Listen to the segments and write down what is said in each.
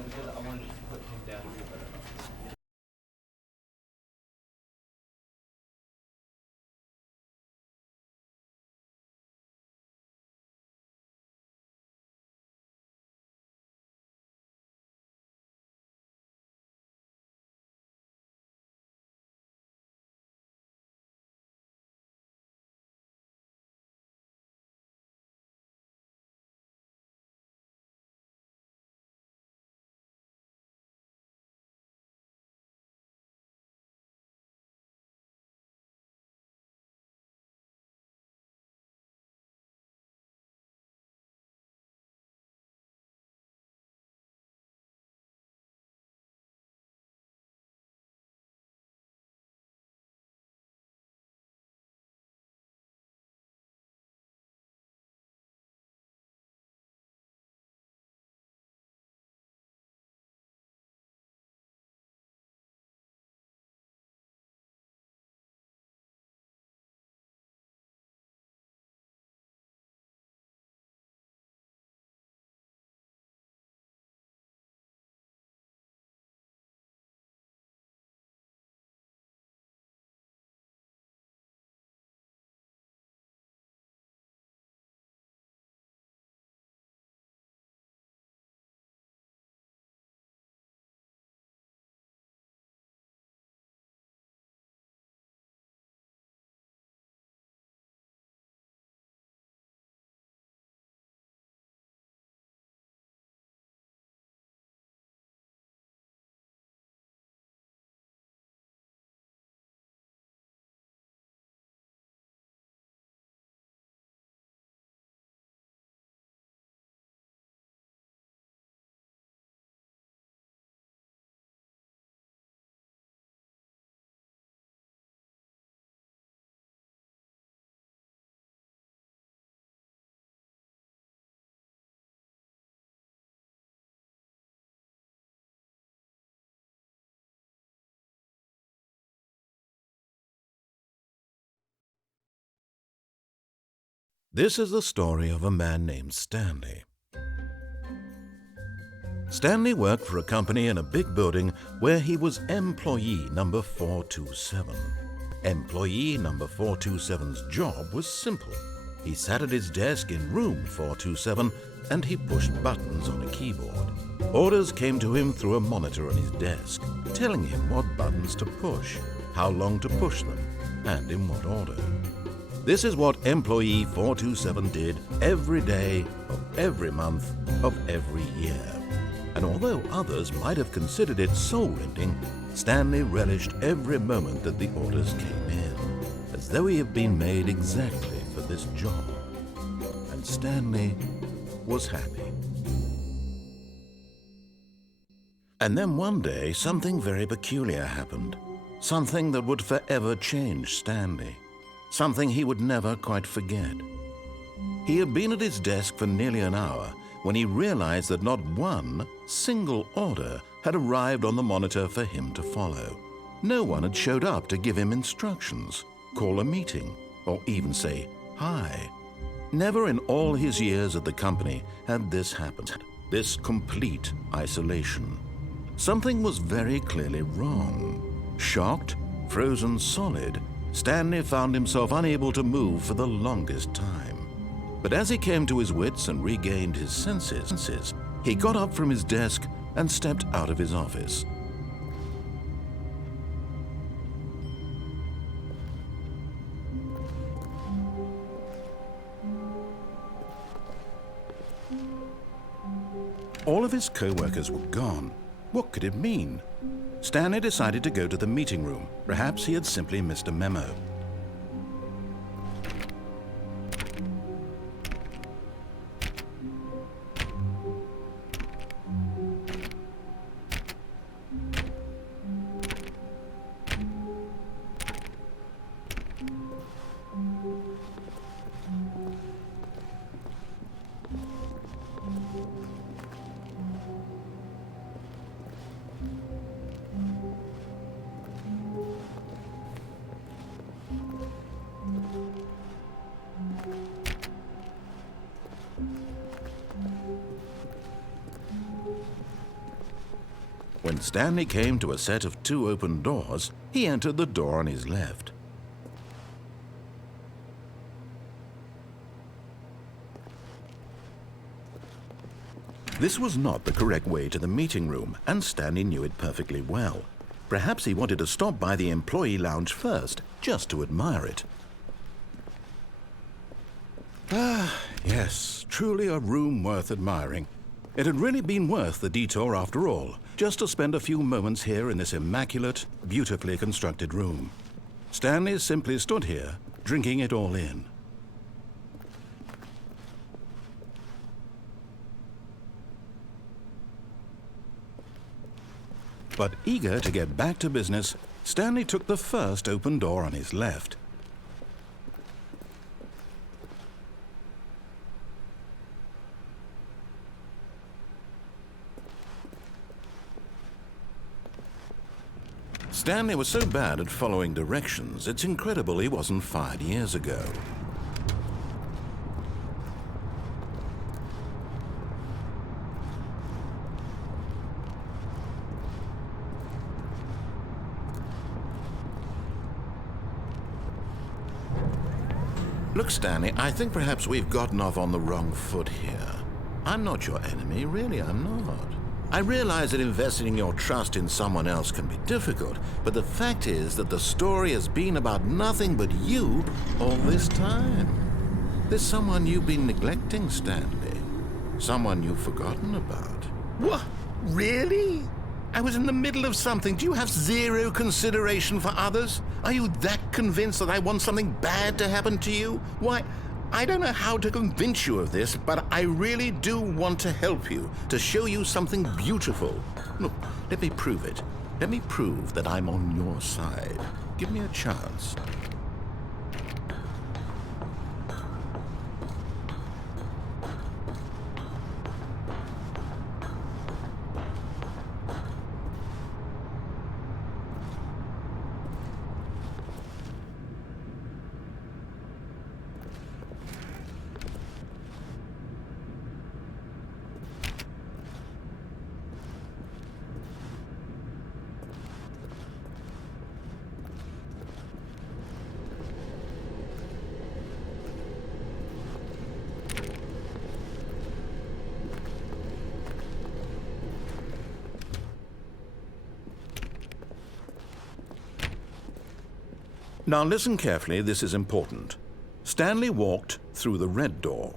because I wanted to put him down here, but This is the story of a man named Stanley. Stanley worked for a company in a big building where he was employee number 427. Employee number 427's job was simple. He sat at his desk in room 427 and he pushed buttons on a keyboard. Orders came to him through a monitor on his desk, telling him what buttons to push, how long to push them, and in what order. This is what employee 427 did every day of every month of every year. And although others might have considered it soul-rending, Stanley relished every moment that the orders came in, as though he had been made exactly for this job. And Stanley was happy. And then one day, something very peculiar happened. Something that would forever change Stanley. Something he would never quite forget. He had been at his desk for nearly an hour when he realized that not one single order had arrived on the monitor for him to follow. No one had showed up to give him instructions, call a meeting, or even say hi. Never in all his years at the company had this happened, this complete isolation. Something was very clearly wrong. Shocked, frozen solid, Stanley found himself unable to move for the longest time. But as he came to his wits and regained his senses, he got up from his desk and stepped out of his office. All of his co-workers were gone. What could it mean? Stanley decided to go to the meeting room. Perhaps he had simply missed a memo. When Stanley came to a set of 2 open doors, he entered the door on his left. This was not the correct way to the meeting room, and Stanley knew it perfectly well. Perhaps he wanted to stop by the employee lounge first, just to admire it. Ah, yes, truly a room worth admiring. It had really been worth the detour after all, just to spend a few moments here in this immaculate, beautifully constructed room. Stanley simply stood here, drinking it all in. But eager to get back to business, Stanley took the first open door on his left. Stanley was so bad at following directions, it's incredible he wasn't fired years ago. Look, Stanley, I think perhaps we've gotten off on the wrong foot here. I'm not your enemy, really, I'm not. I realize that investing your trust in someone else can be difficult, but the fact is that the story has been about nothing but you all this time. There's someone you've been neglecting, Stanley. Someone you've forgotten about. What? Really? I was in the middle of something. Do you have zero consideration for others? Are you that convinced that I want something bad to happen to you? Why, I don't know how to convince you of this, but I really do want to help you, to show you something beautiful. Look, let me prove it. Let me prove that I'm on your side. Give me a chance. Now listen carefully, this is important. Stanley walked through the red door.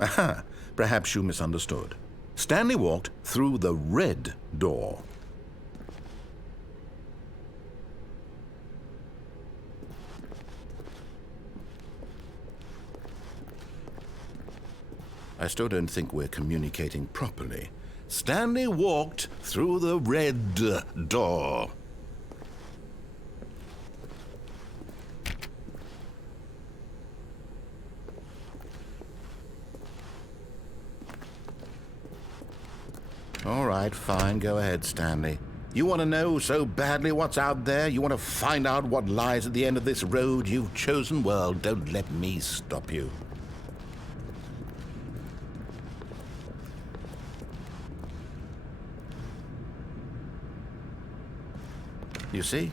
Aha, perhaps you misunderstood. Stanley walked through the red door. I still don't think we're communicating properly. Stanley walked through the red door. All right, fine. Go ahead, Stanley. You want to know so badly what's out there? You want to find out what lies at the end of this road you've chosen? Well, don't let me stop you. You see?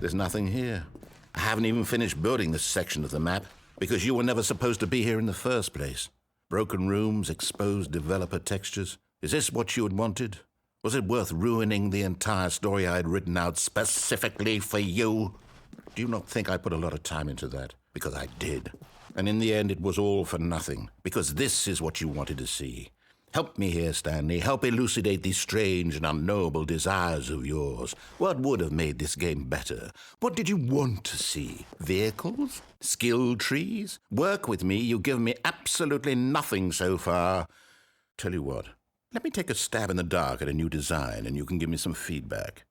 There's nothing here. I haven't even finished building this section of the map because you were never supposed to be here in the first place. Broken rooms, exposed developer textures. Is this what you had wanted? Was it worth ruining the entire story I had written out specifically for you? Do you not think I put a lot of time into that? Because I did. And in the end, it was all for nothing, because this is what you wanted to see. Help me here, Stanley. Help elucidate these strange and unknowable desires of yours. What would have made this game better? What did you want to see? Vehicles? Skill trees? Work with me. You've given me absolutely nothing so far. Tell you what, let me take a stab in the dark at a new design, and you can give me some feedback.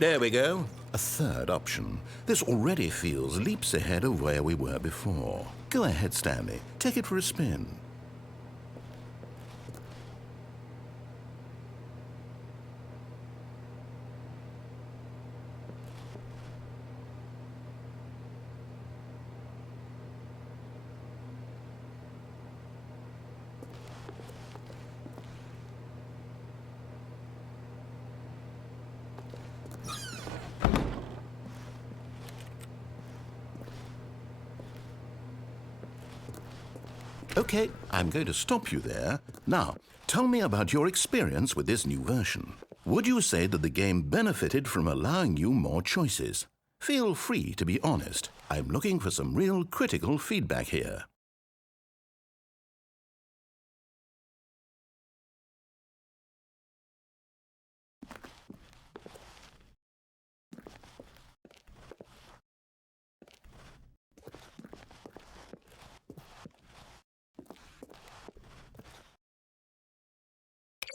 There we go. A third option. This already feels leaps ahead of where we were before. Go ahead, Stanley. Take it for a spin. Okay, I'm going to stop you there. Now, tell me about your experience with this new version. Would you say that the game benefited from allowing you more choices? Feel free to be honest. I'm looking for some real critical feedback here.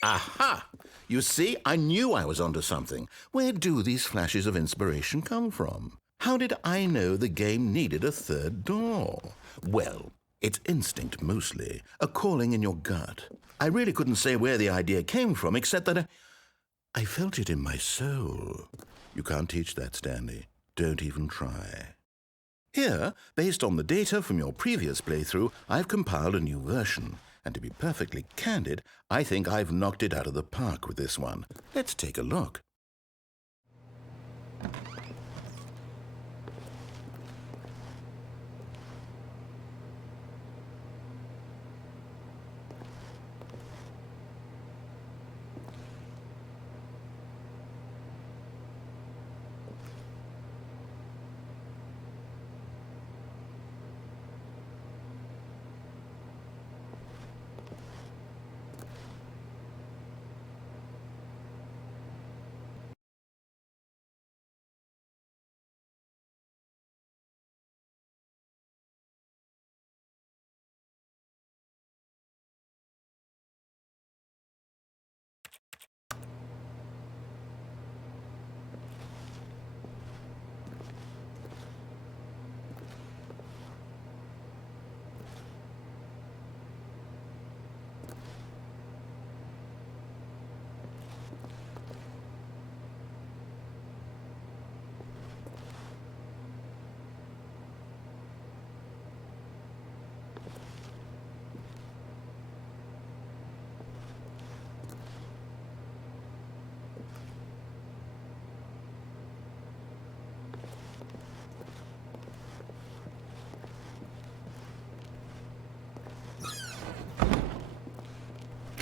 Aha! You see, I knew I was onto something. Where do these flashes of inspiration come from? How did I know the game needed a third door? Well, it's instinct mostly, a calling in your gut. I really couldn't say where the idea came from, except that I felt it in my soul. You can't teach that, Stanley. Don't even try. Here, based on the data from your previous playthrough, I've compiled a new version. And to be perfectly candid, I think I've knocked it out of the park with this one. Let's take a look.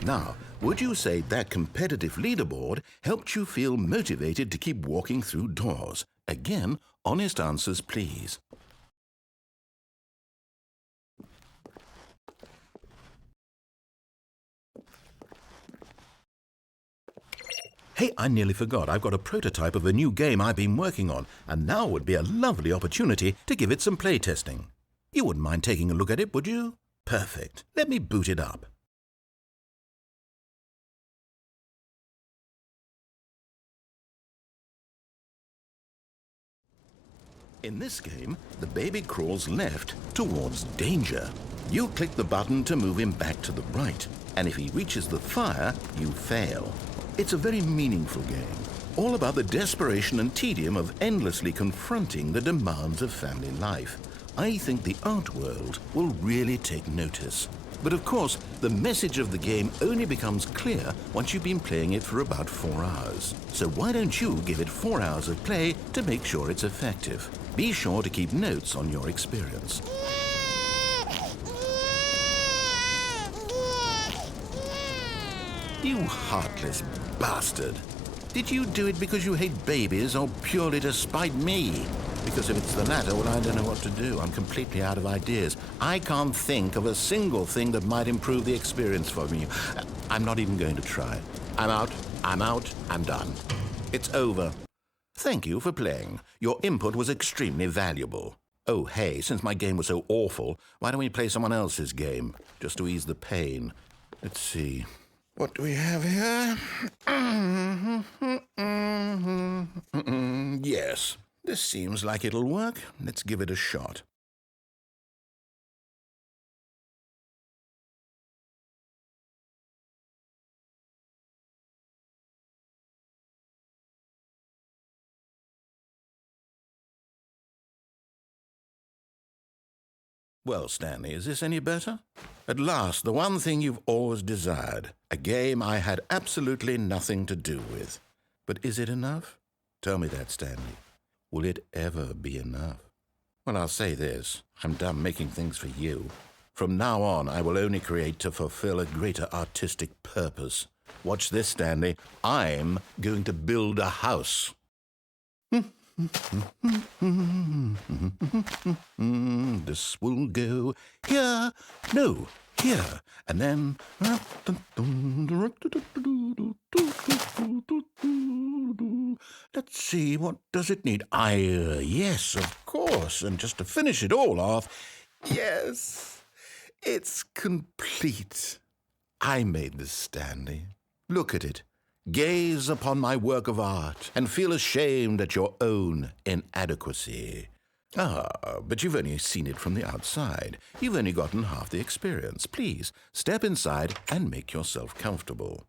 Now, would you say that competitive leaderboard helped you feel motivated to keep walking through doors? Again, honest answers, please. Hey, I nearly forgot. I've got a prototype of a new game I've been working on, and now would be a lovely opportunity to give it some playtesting. You wouldn't mind taking a look at it, would you? Perfect. Let me boot it up. In this game, the baby crawls left towards danger. You click the button to move him back to the right, and if he reaches the fire, you fail. It's a very meaningful game, all about the desperation and tedium of endlessly confronting the demands of family life. I think the art world will really take notice. But of course, the message of the game only becomes clear once you've been playing it for about 4 hours. So why don't you give it 4 hours of play to make sure it's effective? Be sure to keep notes on your experience. You heartless bastard! Did you do it because you hate babies or purely to spite me? Because if it's the latter, well, I don't know what to do. I'm completely out of ideas. I can't think of a single thing that might improve the experience for me. I'm not even going to try. I'm out, I'm done. It's over. Thank you for playing. Your input was extremely valuable. Oh, hey, since my game was so awful, why don't we play someone else's game, just to ease the pain? Let's see. What do we have here? Yes, this seems like it'll work. Let's give it a shot. Well, Stanley, is this any better? At last, the one thing you've always desired. A game I had absolutely nothing to do with. But is it enough? Tell me that, Stanley. Will it ever be enough? Well, I'll say this. I'm done making things for you. From now on, I will only create to fulfill a greater artistic purpose. Watch this, Stanley. I'm going to build a house. This will go here, no, here, and then... Let's see, what does it need? Yes, of course, and just to finish it all off, yes, it's complete. I made this, Stanley. Look at it. Gaze upon my work of art and feel ashamed at your own inadequacy. Ah, but you've only seen it from the outside. You've only gotten half the experience. Please, step inside and make yourself comfortable.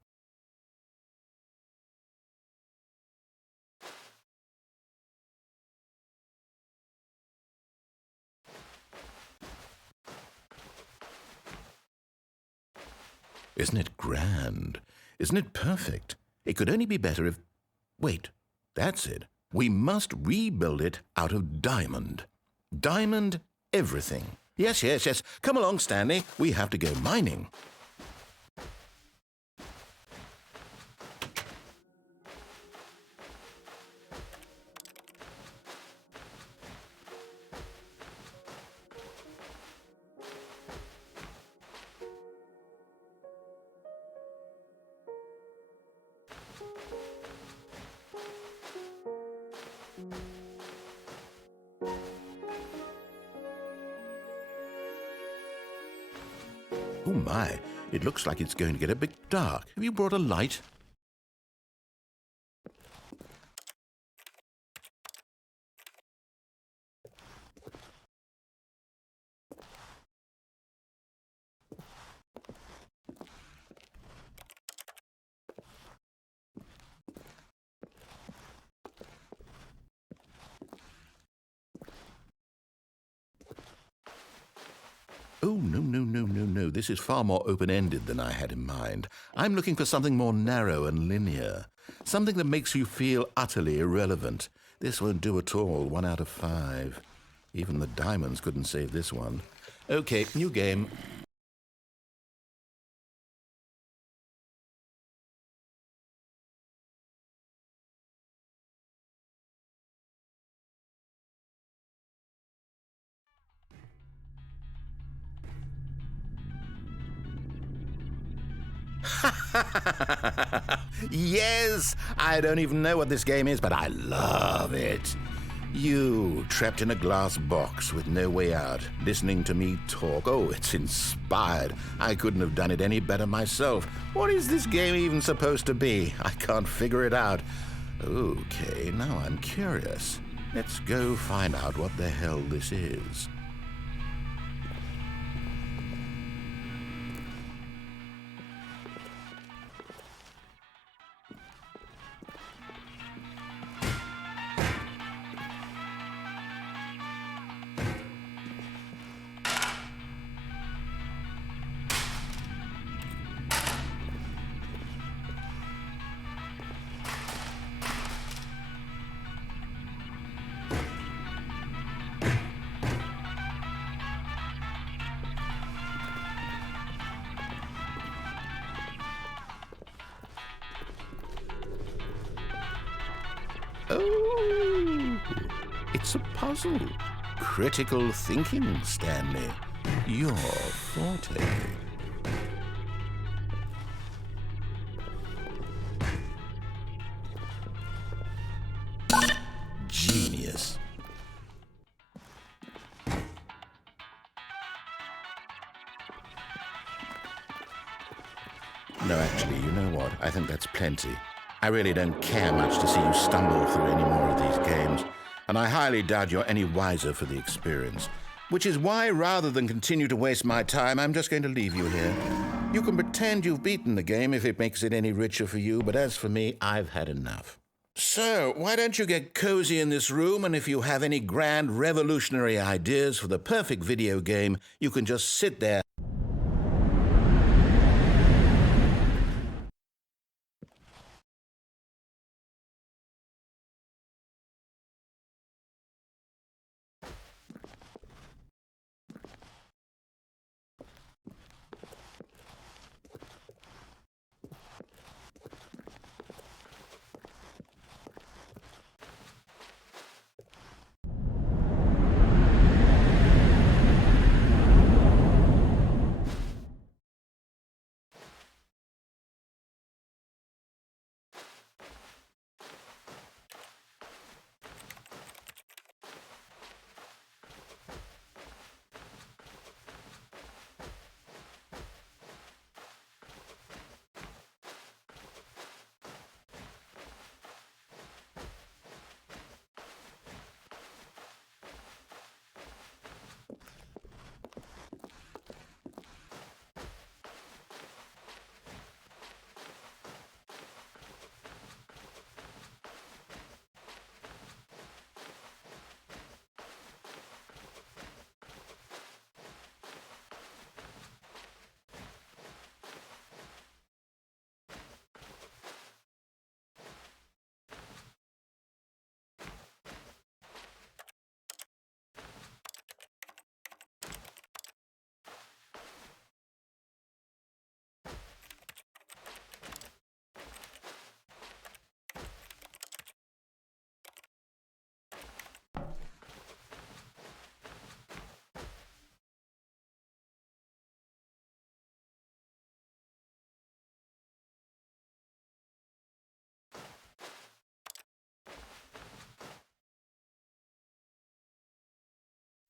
Isn't it grand? Isn't it perfect? It could only be better if... Wait, that's it. We must rebuild it out of diamond. Diamond everything. Yes. Come along, Stanley. We have to go mining. Oh my, it looks like it's going to get a bit dark. Have you brought a light? Oh, no. This is far more open-ended than I had in mind. I'm looking for something more narrow and linear. Something that makes you feel utterly irrelevant. This won't do at all. 1 out of 5. Even the diamonds couldn't save this one. Okay, new game. Yes! I don't even know what this game is, but I love it. You, trapped in a glass box with no way out, listening to me talk. Oh, it's inspired. I couldn't have done it any better myself. What is this game even supposed to be? I can't figure it out. Okay, now I'm curious. Let's go find out what the hell this is. Oh, it's a puzzle. Critical thinking, Stanley. Your forte. Genius. No, actually, you know what? I think that's plenty. I really don't care much to see you stumble through any more of these games, and I highly doubt you're any wiser for the experience. Which is why, rather than continue to waste my time, I'm just going to leave you here. You can pretend you've beaten the game if it makes it any richer for you, but as for me, I've had enough. So, why don't you get cozy in this room, and if you have any grand revolutionary ideas for the perfect video game, you can just sit there.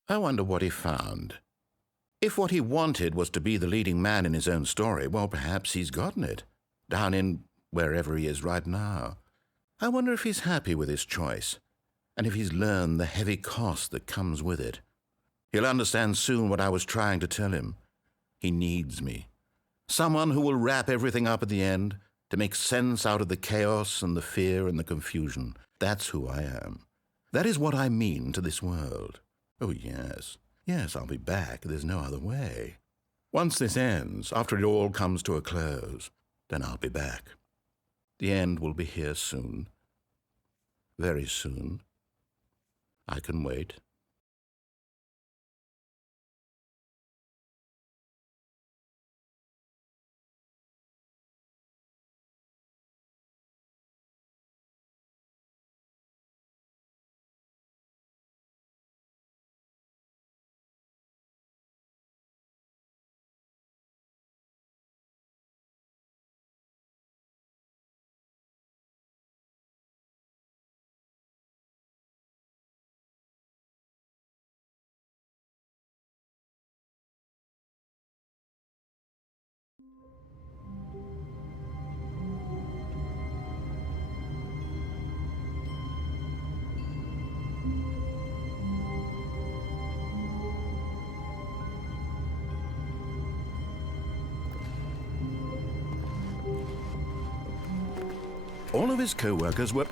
I wonder what he found. If what he wanted was to be the leading man in his own story, well, perhaps he's gotten it, down in wherever he is right now. I wonder if he's happy with his choice, and if he's learned the heavy cost that comes with it. He'll understand soon what I was trying to tell him. He needs me. Someone who will wrap everything up at the end, to make sense out of the chaos and the fear and the confusion. That's who I am. That is what I mean to this world. Oh, yes. Yes, I'll be back. There's no other way. Once this ends, after it all comes to a close, then I'll be back. The end will be here soon. Very soon. I can wait. All of his co-workers were...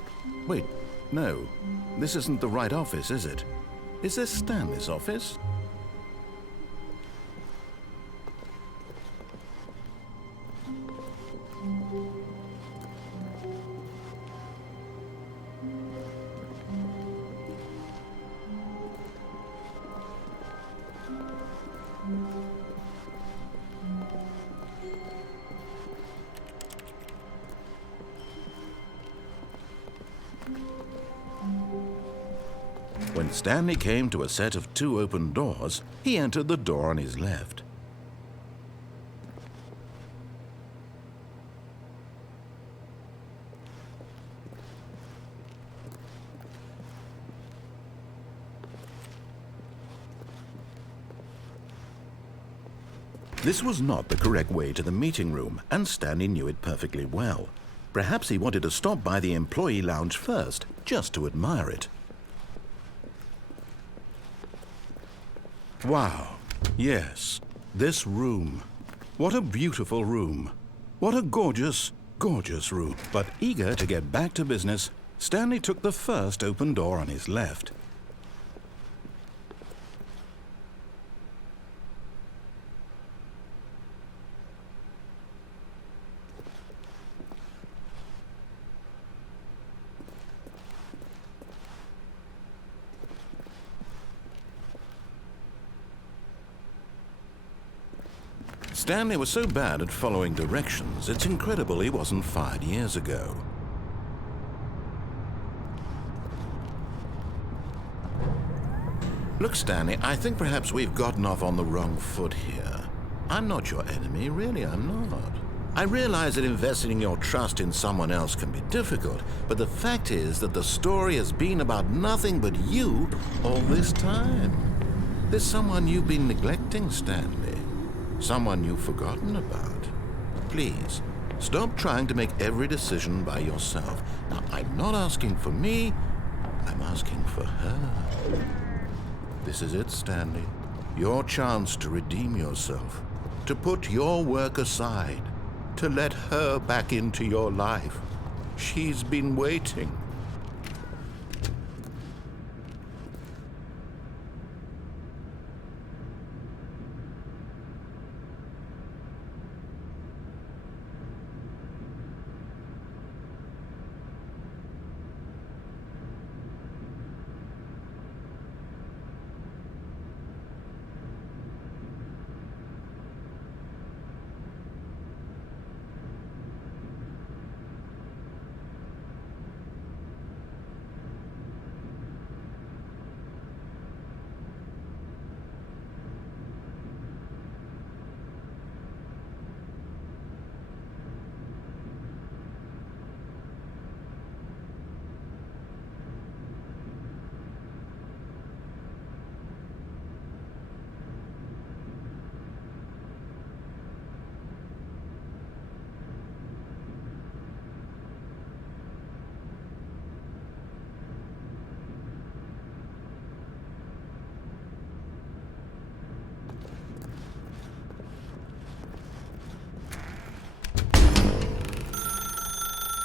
Wait, no. This isn't the right office, is it? Is this Stanley's office? When Stanley came to a set of 2 open doors, he entered the door on his left. This was not the correct way to the meeting room, and Stanley knew it perfectly well. Perhaps he wanted to stop by the employee lounge first, just to admire it. Wow, yes, this room. What a beautiful room. What a gorgeous, gorgeous room. But eager to get back to business, Stanley took the first open door on his left. Stanley was so bad at following directions, it's incredible he wasn't fired years ago. Look, Stanley, I think perhaps we've gotten off on the wrong foot here. I'm not your enemy, really, I'm not. I realize that investing your trust in someone else can be difficult, but the fact is that the story has been about nothing but you all this time. There's someone you've been neglecting, Stanley. Someone you've forgotten about. Please, stop trying to make every decision by yourself. Now, I'm not asking for me, I'm asking for her. This is it, Stanley. Your chance to redeem yourself, to put your work aside, to let her back into your life. She's been waiting.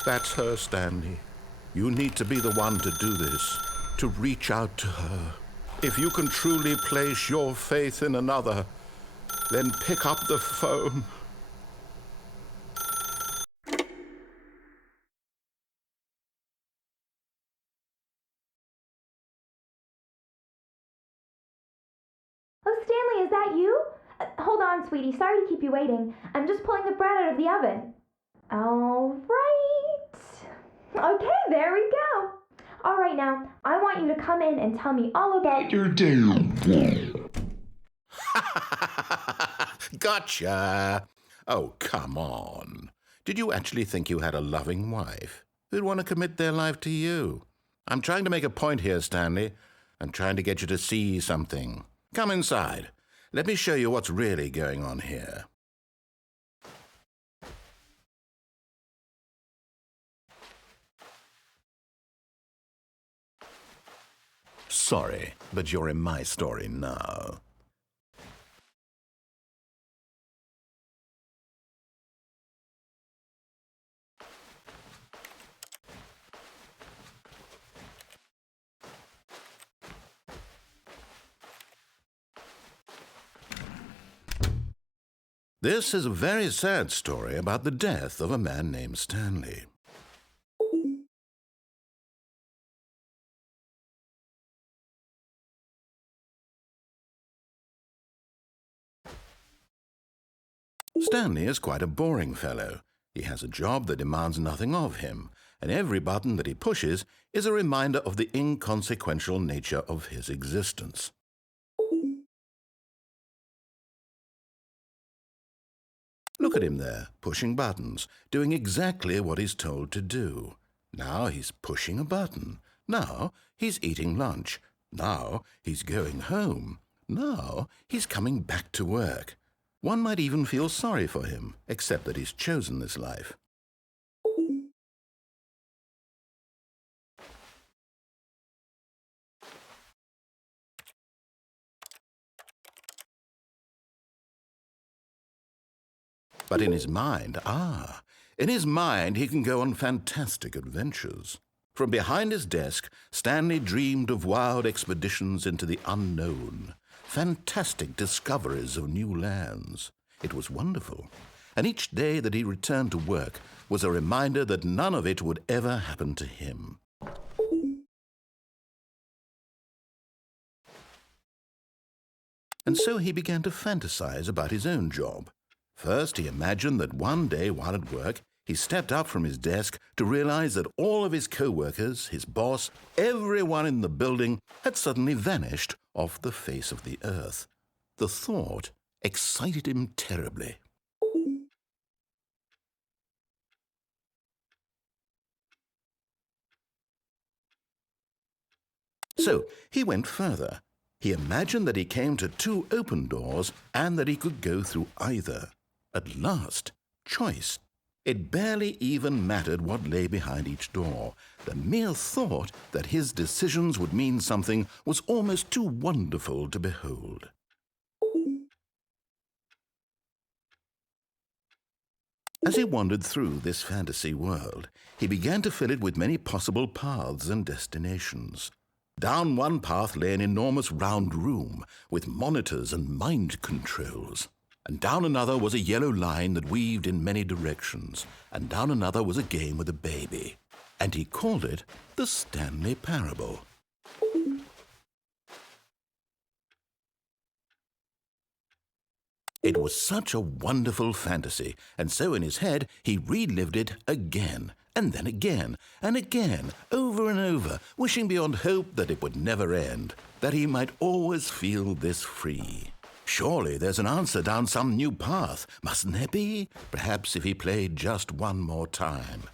That's her, Stanley. You need to be the one to do this, to reach out to her. If you can truly place your faith in another, then pick up the phone. Oh, Stanley, is that you? Hold on, sweetie. Sorry to keep you waiting. I'm just pulling the bread out of the oven. All right. Okay, there we go. All right, now, I want you to come in and tell me all about your day. Gotcha. Oh, come on. Did you actually think you had a loving wife who'd want to commit their life to you? I'm trying to make a point here, Stanley. I'm trying to get you to see something. Come inside. Let me show you what's really going on here. Sorry, but you're in my story now. This is a very sad story about the death of a man named Stanley. Stanley is quite a boring fellow. He has a job that demands nothing of him, and every button that he pushes is a reminder of the inconsequential nature of his existence. Look at him there, pushing buttons, doing exactly what he's told to do. Now he's pushing a button. Now he's eating lunch. Now he's going home. Now he's coming back to work. One might even feel sorry for him, except that he's chosen this life. But in his mind, he can go on fantastic adventures. From behind his desk, Stanley dreamed of wild expeditions into the unknown, fantastic discoveries of new lands. It was wonderful, and each day that he returned to work was a reminder that none of it would ever happen to him. And so he began to fantasize about his own job. First, he imagined that one day while at work, he stepped up from his desk to realize that all of his co-workers, his boss, everyone in the building had suddenly vanished off the face of the earth. The thought excited him terribly. So he went further. He imagined that he came to 2 open doors and that he could go through either. At last, choice. It barely even mattered what lay behind each door. The mere thought that his decisions would mean something was almost too wonderful to behold. As he wandered through this fantasy world, he began to fill it with many possible paths and destinations. Down one path lay an enormous round room with monitors and mind controls. And down another was a yellow line that weaved in many directions. And down another was a game with a baby. And he called it the Stanley Parable. It was such a wonderful fantasy, and so in his head he relived it again, and then again, and again, over and over, wishing beyond hope that it would never end, that he might always feel this free. Surely there's an answer down some new path, mustn't there be? Perhaps if he played just one more time.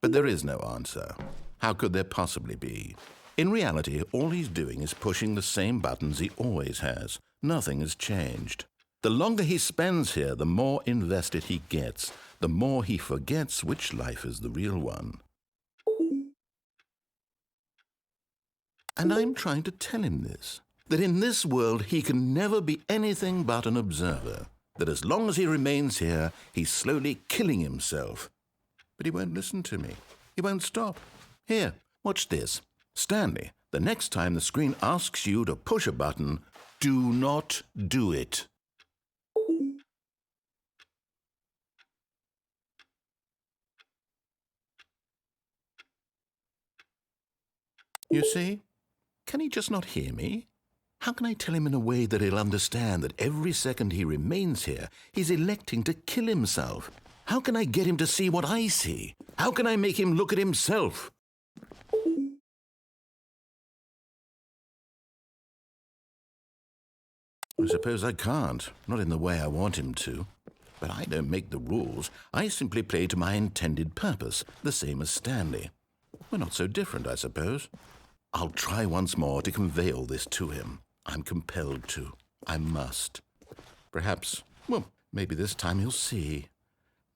But there is no answer. How could there possibly be? In reality, all he's doing is pushing the same buttons he always has. Nothing has changed. The longer he spends here, the more invested he gets, the more he forgets which life is the real one. And I'm trying to tell him this, that in this world he can never be anything but an observer, that as long as he remains here, he's slowly killing himself. But he won't listen to me. He won't stop. Here, watch this. Stanley, the next time the screen asks you to push a button, do not do it. You see? Can he just not hear me? How can I tell him in a way that he'll understand that every second he remains here, he's electing to kill himself? How can I get him to see what I see? How can I make him look at himself? I suppose I can't, not in the way I want him to. But I don't make the rules. I simply play to my intended purpose, the same as Stanley. We're not so different, I suppose. I'll try once more to convey all this to him. I'm compelled to. I must. Perhaps, well, maybe this time he'll see.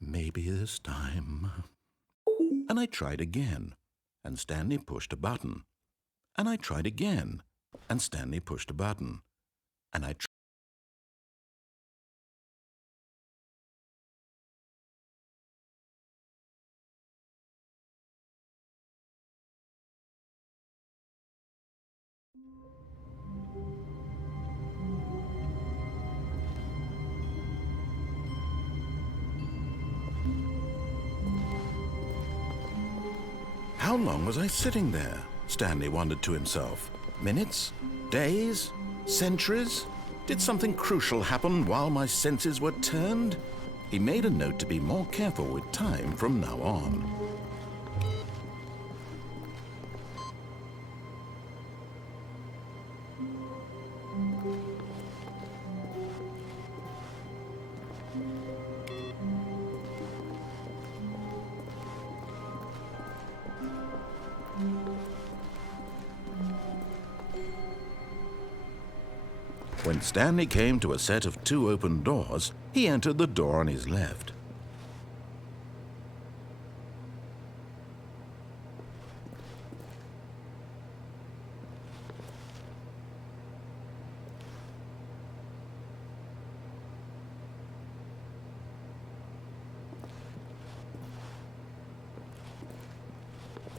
Maybe this time. And I tried again, and Stanley pushed a button. And I tried again, and Stanley pushed a button. And I tried. How long was I sitting there? Stanley wondered to himself. Minutes? Days? Centuries? Did something crucial happen while my senses were turned? He made a note to be more careful with time from now on. When Stanley came to a set of 2 open doors, he entered the door on his left.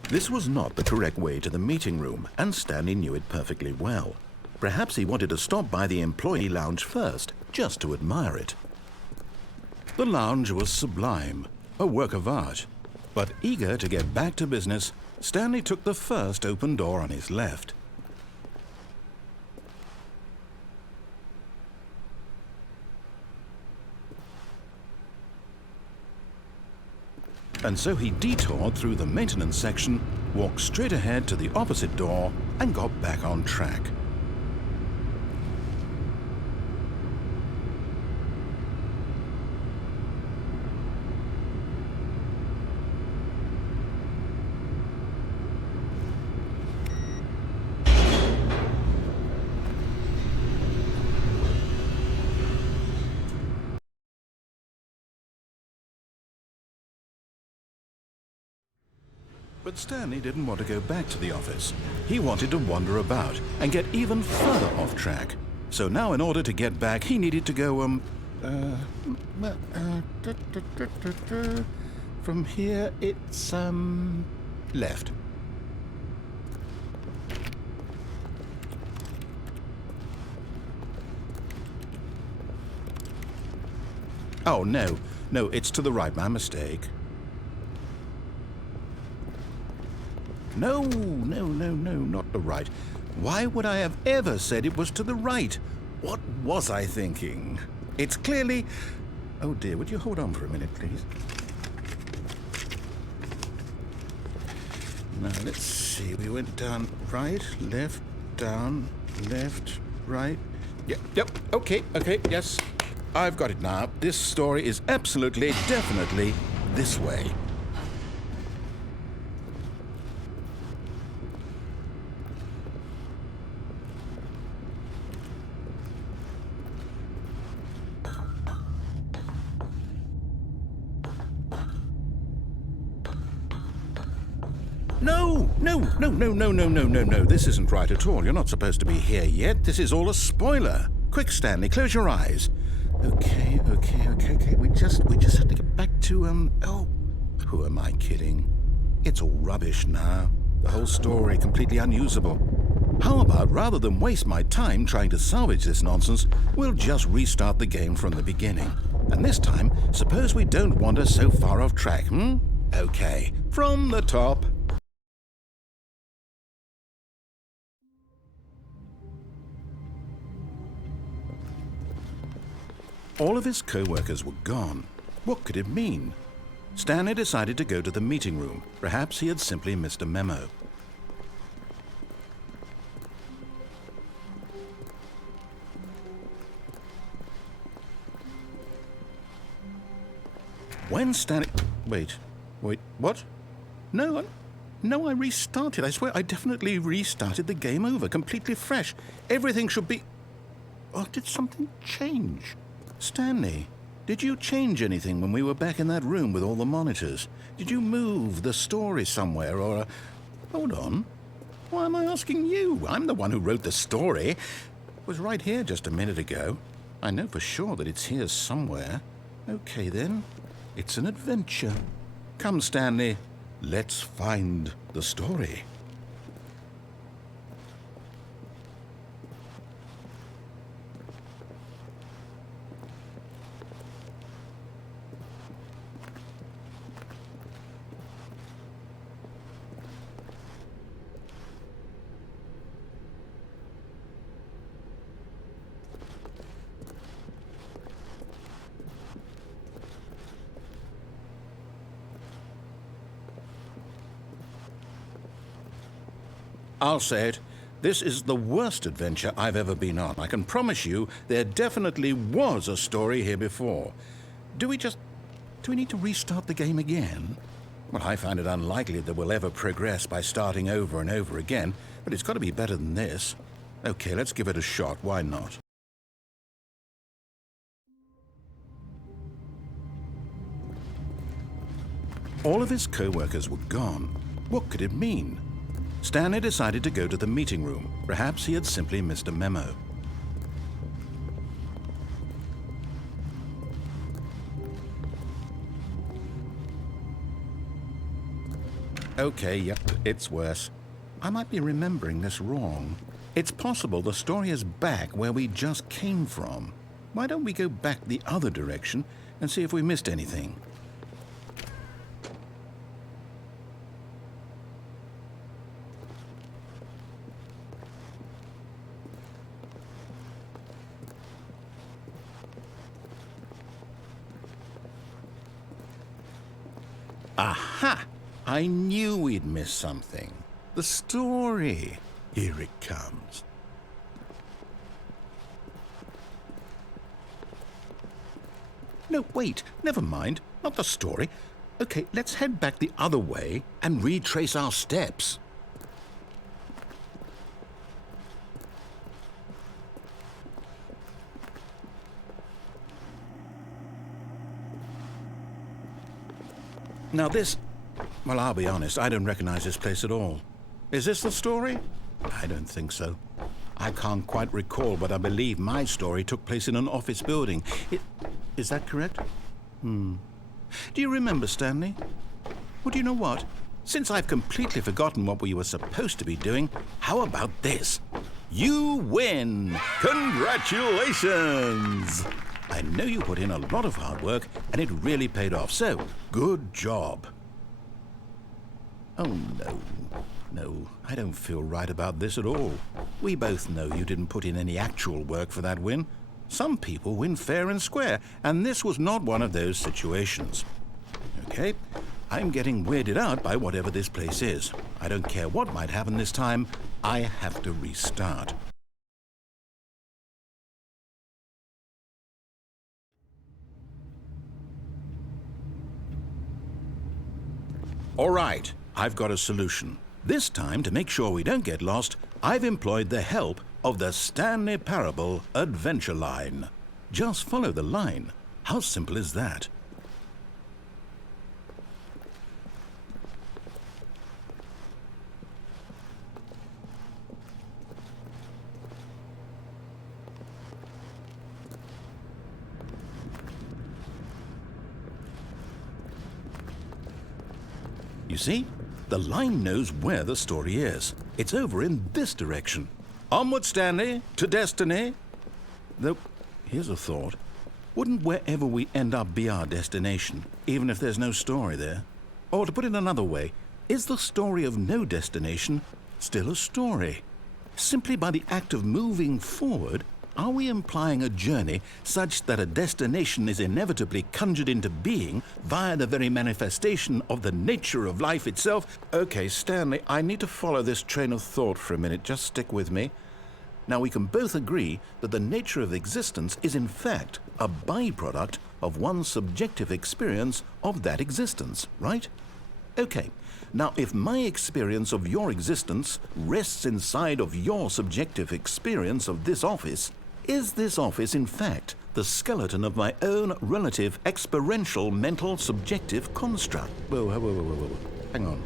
This was not the correct way to the meeting room, and Stanley knew it perfectly well. Perhaps he wanted to stop by the employee lounge first, just to admire it. The lounge was sublime, a work of art. But eager to get back to business, Stanley took the first open door on his left. And so he detoured through the maintenance section, walked straight ahead to the opposite door, and got back on track. But Stanley didn't want to go back to the office. He wanted to wander about and get even further off track. So now in order to get back, he needed to go, from here, it's, left. Oh, no, it's to the right, my mistake. No, not the right. Why would I have ever said it was to the right? What was I thinking? It's clearly... Oh dear, would you hold on for a minute, please? Now, let's see. We went down right, left, down, left, right. Yep, okay, yes. I've got it now. This story is absolutely, definitely this way. No. This isn't right at all. You're not supposed to be here yet. This is all a spoiler. Quick, Stanley, close your eyes. Okay. We just have to get back to, oh, who am I kidding? It's all rubbish now. The whole story completely unusable. How about, rather than waste my time trying to salvage this nonsense, we'll just restart the game from the beginning. And this time, suppose we don't wander so far off track, Okay, from the top. All of his co-workers were gone. What could it mean? Stanley decided to go to the meeting room. Perhaps he had simply missed a memo. When Stanley... Wait, what? No, I restarted. I swear I definitely restarted the game over, completely fresh. Everything should be... Oh, did something change? Stanley, did you change anything when we were back in that room with all the monitors? Did you move the story somewhere or... Hold on. Why am I asking you? I'm the one who wrote the story. It was right here just a minute ago. I know for sure that it's here somewhere. Okay, then. It's an adventure. Come, Stanley. Let's find the story. I'll say it. This is the worst adventure I've ever been on. I can promise you there definitely was a story here before. Do we need to restart the game again? Well, I find it unlikely that we'll ever progress by starting over and over again, but it's got to be better than this. Okay, let's give it a shot. Why not? All of his co-workers were gone. What could it mean? Stanley decided to go to the meeting room. Perhaps he had simply missed a memo. Okay, yep, it's worse. I might be remembering this wrong. It's possible the story is back where we just came from. Why don't we go back the other direction and see if we missed anything? Aha! I knew we'd missed something. The story. Here it comes. No, wait. Never mind. Not the story. Okay, let's head back the other way and retrace our steps. Now this... Well, I'll be honest, I don't recognize this place at all. Is this the story? I don't think so. I can't quite recall, but I believe my story took place in an office building. Is that correct? Do you remember, Stanley? Well, do you know what? Since I've completely forgotten what we were supposed to be doing, how about this? You win! Congratulations! I know you put in a lot of hard work, and it really paid off, so good job. Oh, no. No, I don't feel right about this at all. We both know you didn't put in any actual work for that win. Some people win fair and square, and this was not one of those situations. Okay, I'm getting weirded out by whatever this place is. I don't care what might happen this time. I have to restart. All right, I've got a solution. This time, to make sure we don't get lost, I've employed the help of the Stanley Parable Adventure Line. Just follow the line. How simple is that? You see? The line knows where the story is. It's over in this direction. Onward, Stanley, to destiny. Though, here's a thought. Wouldn't wherever we end up be our destination, even if there's no story there? Or to put it another way, is the story of no destination still a story? Simply by the act of moving forward, are we implying a journey such that a destination is inevitably conjured into being via the very manifestation of the nature of life itself? Okay, Stanley, I need to follow this train of thought for a minute. Just stick with me. Now, we can both agree that the nature of existence is in fact a byproduct of one's subjective experience of that existence, right? Okay. Now, if my experience of your existence rests inside of your subjective experience of this office, is this office, in fact, the skeleton of my own relative experiential mental subjective construct? Whoa. Hang on.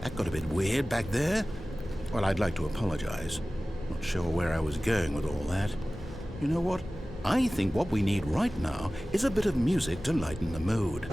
That got a bit weird back there. Well, I'd like to apologize. Not sure where I was going with all that. You know what? I think what we need right now is a bit of music to lighten the mood.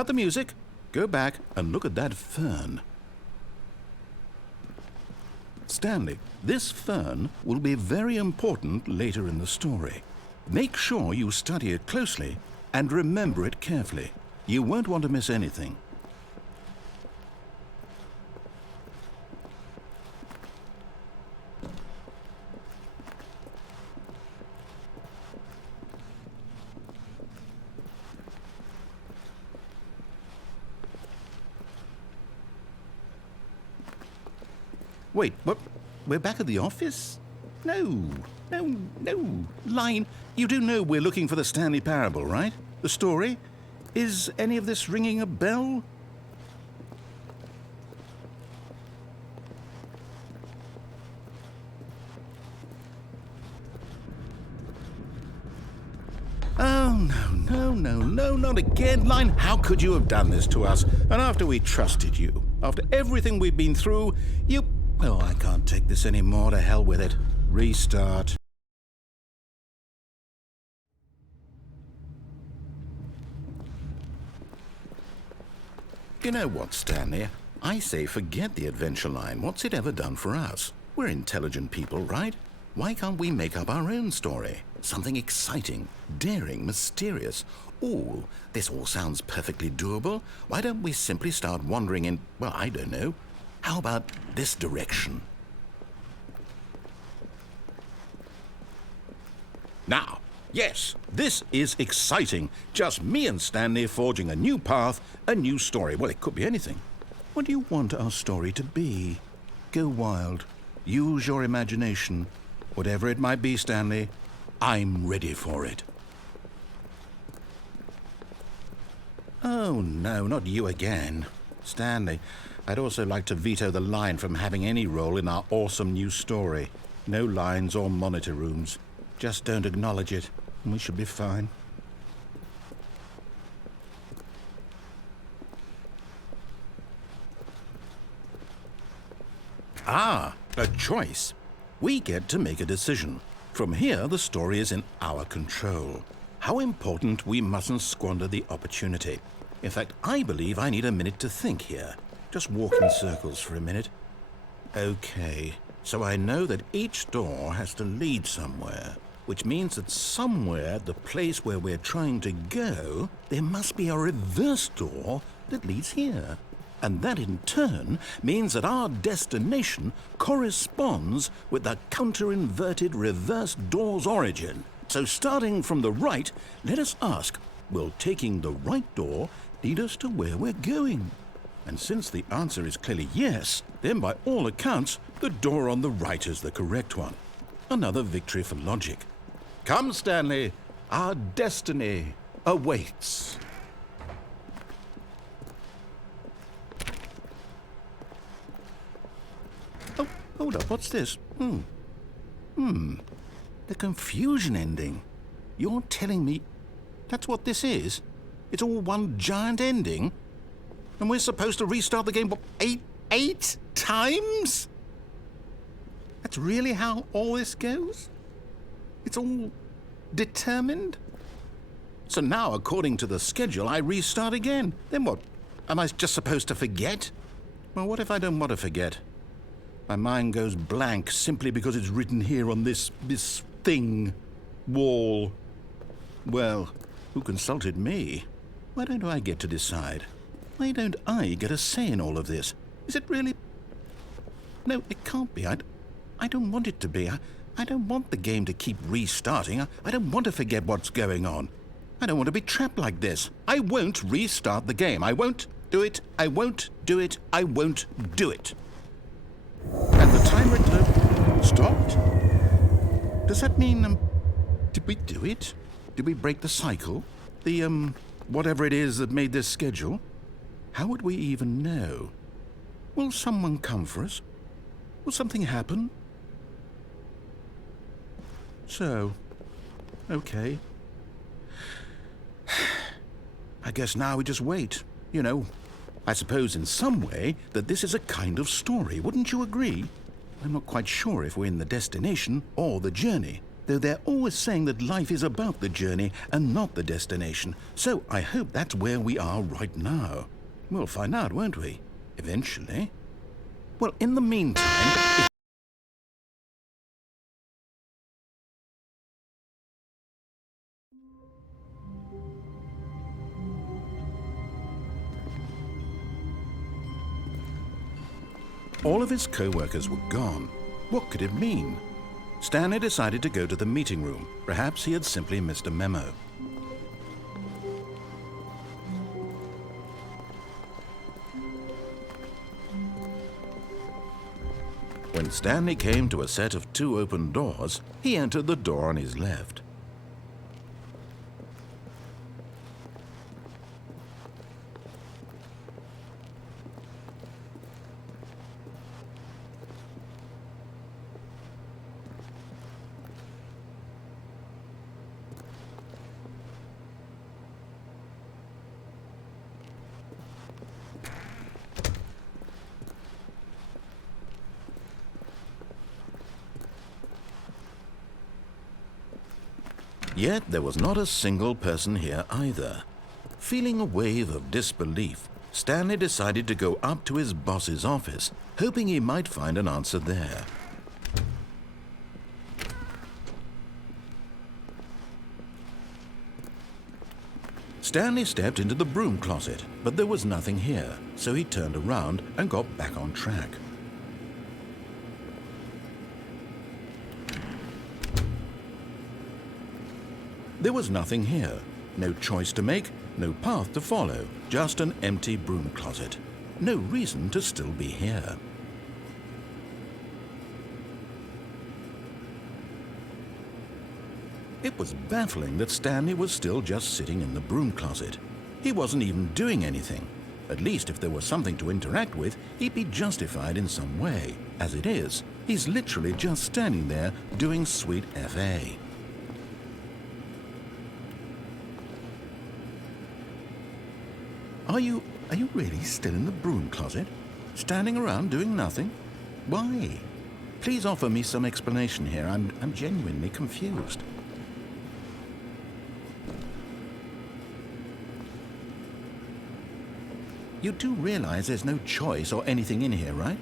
cut the music, go back and look at that fern. Stanley, this fern will be very important later in the story. Make sure you study it closely and remember it carefully. You won't want to miss anything. Wait, what? We're back at the office? No. Line, you do know we're looking for the Stanley Parable, right? The story? Is any of this ringing a bell? Oh, no, not again. Line, how could you have done this to us? And after we trusted you, after everything we've been through, you... Oh, I can't take this anymore. To hell with it. Restart. You know what, Stanley? I say forget the adventure line. What's it ever done for us? We're intelligent people, right? Why can't we make up our own story? Something exciting, daring, mysterious. Ooh, this all sounds perfectly doable. Why don't we simply start wandering in, well, I don't know. How about this direction? Now, yes, this is exciting. Just me and Stanley forging a new path, a new story. Well, it could be anything. What do you want our story to be? Go wild. Use your imagination. Whatever it might be, Stanley, I'm ready for it. Oh, no, not you again. Stanley, I'd also like to veto the line from having any role in our awesome new story. No lines or monitor rooms. Just don't acknowledge it, and we should be fine. Ah, a choice. We get to make a decision. From here, the story is in our control. How important we mustn't squander the opportunity. In fact, I believe I need a minute to think here. Just walk in circles for a minute. Okay, so I know that each door has to lead somewhere, which means that somewhere, the place where we're trying to go, there must be a reverse door that leads here. And that in turn means that our destination corresponds with the counter-inverted reverse door's origin. So starting from the right, let us ask, will taking the right door lead us to where we're going? And since the answer is clearly yes, then by all accounts, the door on the right is the correct one. Another victory for logic. Come, Stanley, our destiny awaits. Oh, hold up, what's this? The confusion ending. You're telling me that's what this is? It's all one giant ending? And we're supposed to restart the game, what, eight times? That's really how all this goes? It's all determined? So now, according to the schedule, I restart again. Then what? Am I just supposed to forget? Well, what if I don't want to forget? My mind goes blank simply because it's written here on this thing, wall. Well, who consulted me? Why don't I get to decide? Why don't I get a say in all of this? Is it really... No, it can't be. I don't want it to be. I don't want the game to keep restarting. I don't want to forget what's going on. I don't want to be trapped like this. I won't restart the game. I won't do it. I won't do it. I won't do it. And the timer stopped? Does that mean, did we do it? Did we break the cycle? The, whatever it is that made this schedule? How would we even know? Will someone come for us? Will something happen? So, okay. I guess now we just wait. You know, I suppose in some way that this is a kind of story. Wouldn't you agree? I'm not quite sure if we're in the destination or the journey. though they're always saying that life is about the journey and not the destination. So I hope that's where we are right now. We'll find out, won't we? Eventually. Well, in the meantime... All of his co-workers were gone. What could it mean? Stanley decided to go to the meeting room. Perhaps he had simply missed a memo. When Stanley came to a set of 2 open doors, he entered the door on his left. Yet there was not a single person here either. Feeling a wave of disbelief, Stanley decided to go up to his boss's office, hoping he might find an answer there. Stanley stepped into the broom closet, but there was nothing here, so he turned around and got back on track. There was nothing here. No choice to make, no path to follow, just an empty broom closet. No reason to still be here. It was baffling that Stanley was still just sitting in the broom closet. He wasn't even doing anything. At least if there was something to interact with, he'd be justified in some way. As it is, he's literally just standing there doing sweet FA. Are you really still in the broom closet? Standing around doing nothing? Why? Please offer me some explanation here. I'm genuinely confused. You do realize there's no choice or anything in here, right?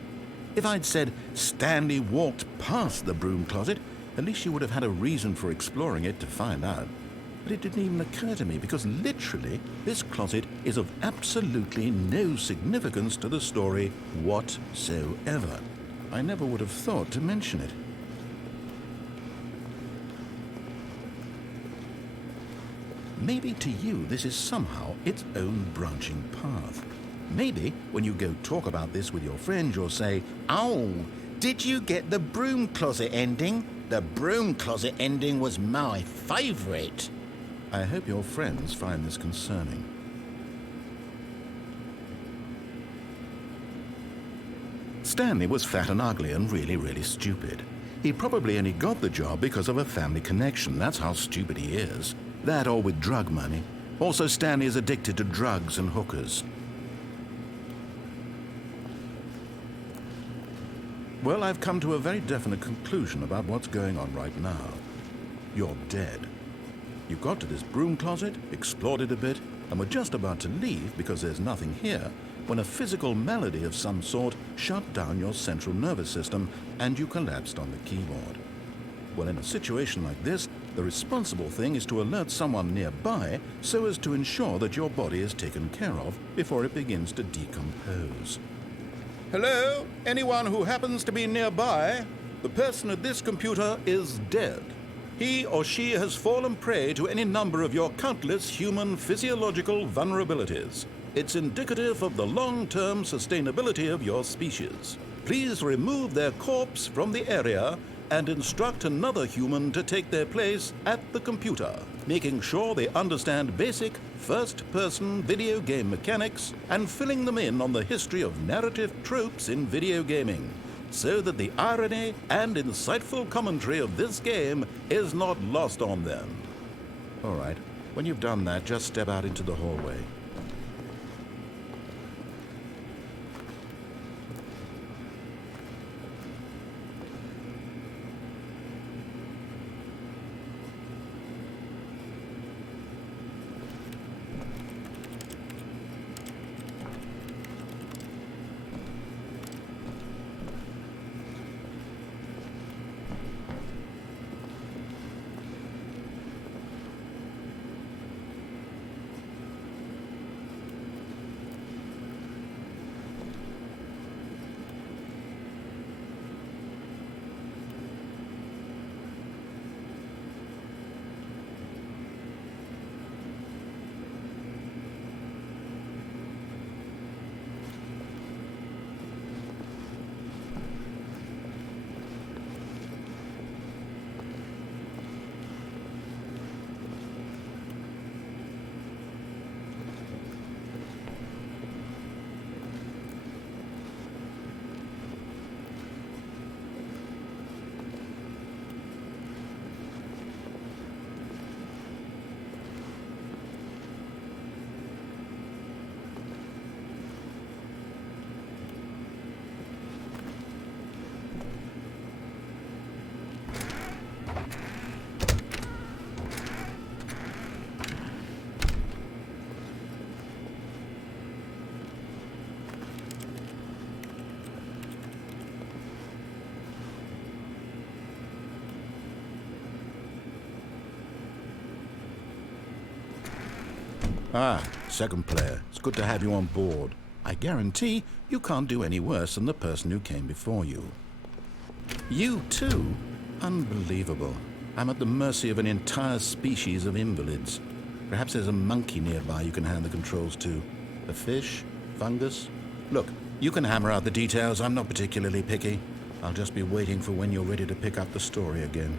If I'd said Stanley walked past the broom closet, at least you would have had a reason for exploring it to find out. But it didn't even occur to me because literally this closet is of absolutely no significance to the story whatsoever. I never would have thought to mention it. Maybe to you this is somehow its own branching path. Maybe when you go talk about this with your friends you'll say, "Oh, did you get the broom closet ending? The broom closet ending was my favorite." I hope your friends find this concerning. Stanley was fat and ugly and really stupid. He probably only got the job because of a family connection. That's how stupid he is. That or with drug money. Also, Stanley is addicted to drugs and hookers. Well, I've come to a very definite conclusion about what's going on right now. You're dead. You got to this broom closet, explored it a bit, and were just about to leave because there's nothing here when a physical malady of some sort shut down your central nervous system and you collapsed on the keyboard. Well, in a situation like this, the responsible thing is to alert someone nearby so as to ensure that your body is taken care of before it begins to decompose. Hello? Anyone who happens to be nearby? The person at this computer is dead. He or she has fallen prey to any number of your countless human physiological vulnerabilities. It's indicative of the long-term sustainability of your species. Please remove their corpse from the area and instruct another human to take their place at the computer, making sure they understand basic first-person video game mechanics and filling them in on the history of narrative tropes in video gaming, so that the irony and insightful commentary of this game is not lost on them. All right, when you've done that, just step out into the hallway. Ah, second player. It's good to have you on board. I guarantee you can't do any worse than the person who came before you. You too? Unbelievable. I'm at the mercy of an entire species of invalids. Perhaps there's a monkey nearby you can hand the controls to. A fish? Fungus? Look, you can hammer out the details. I'm not particularly picky. I'll just be waiting for when you're ready to pick up the story again.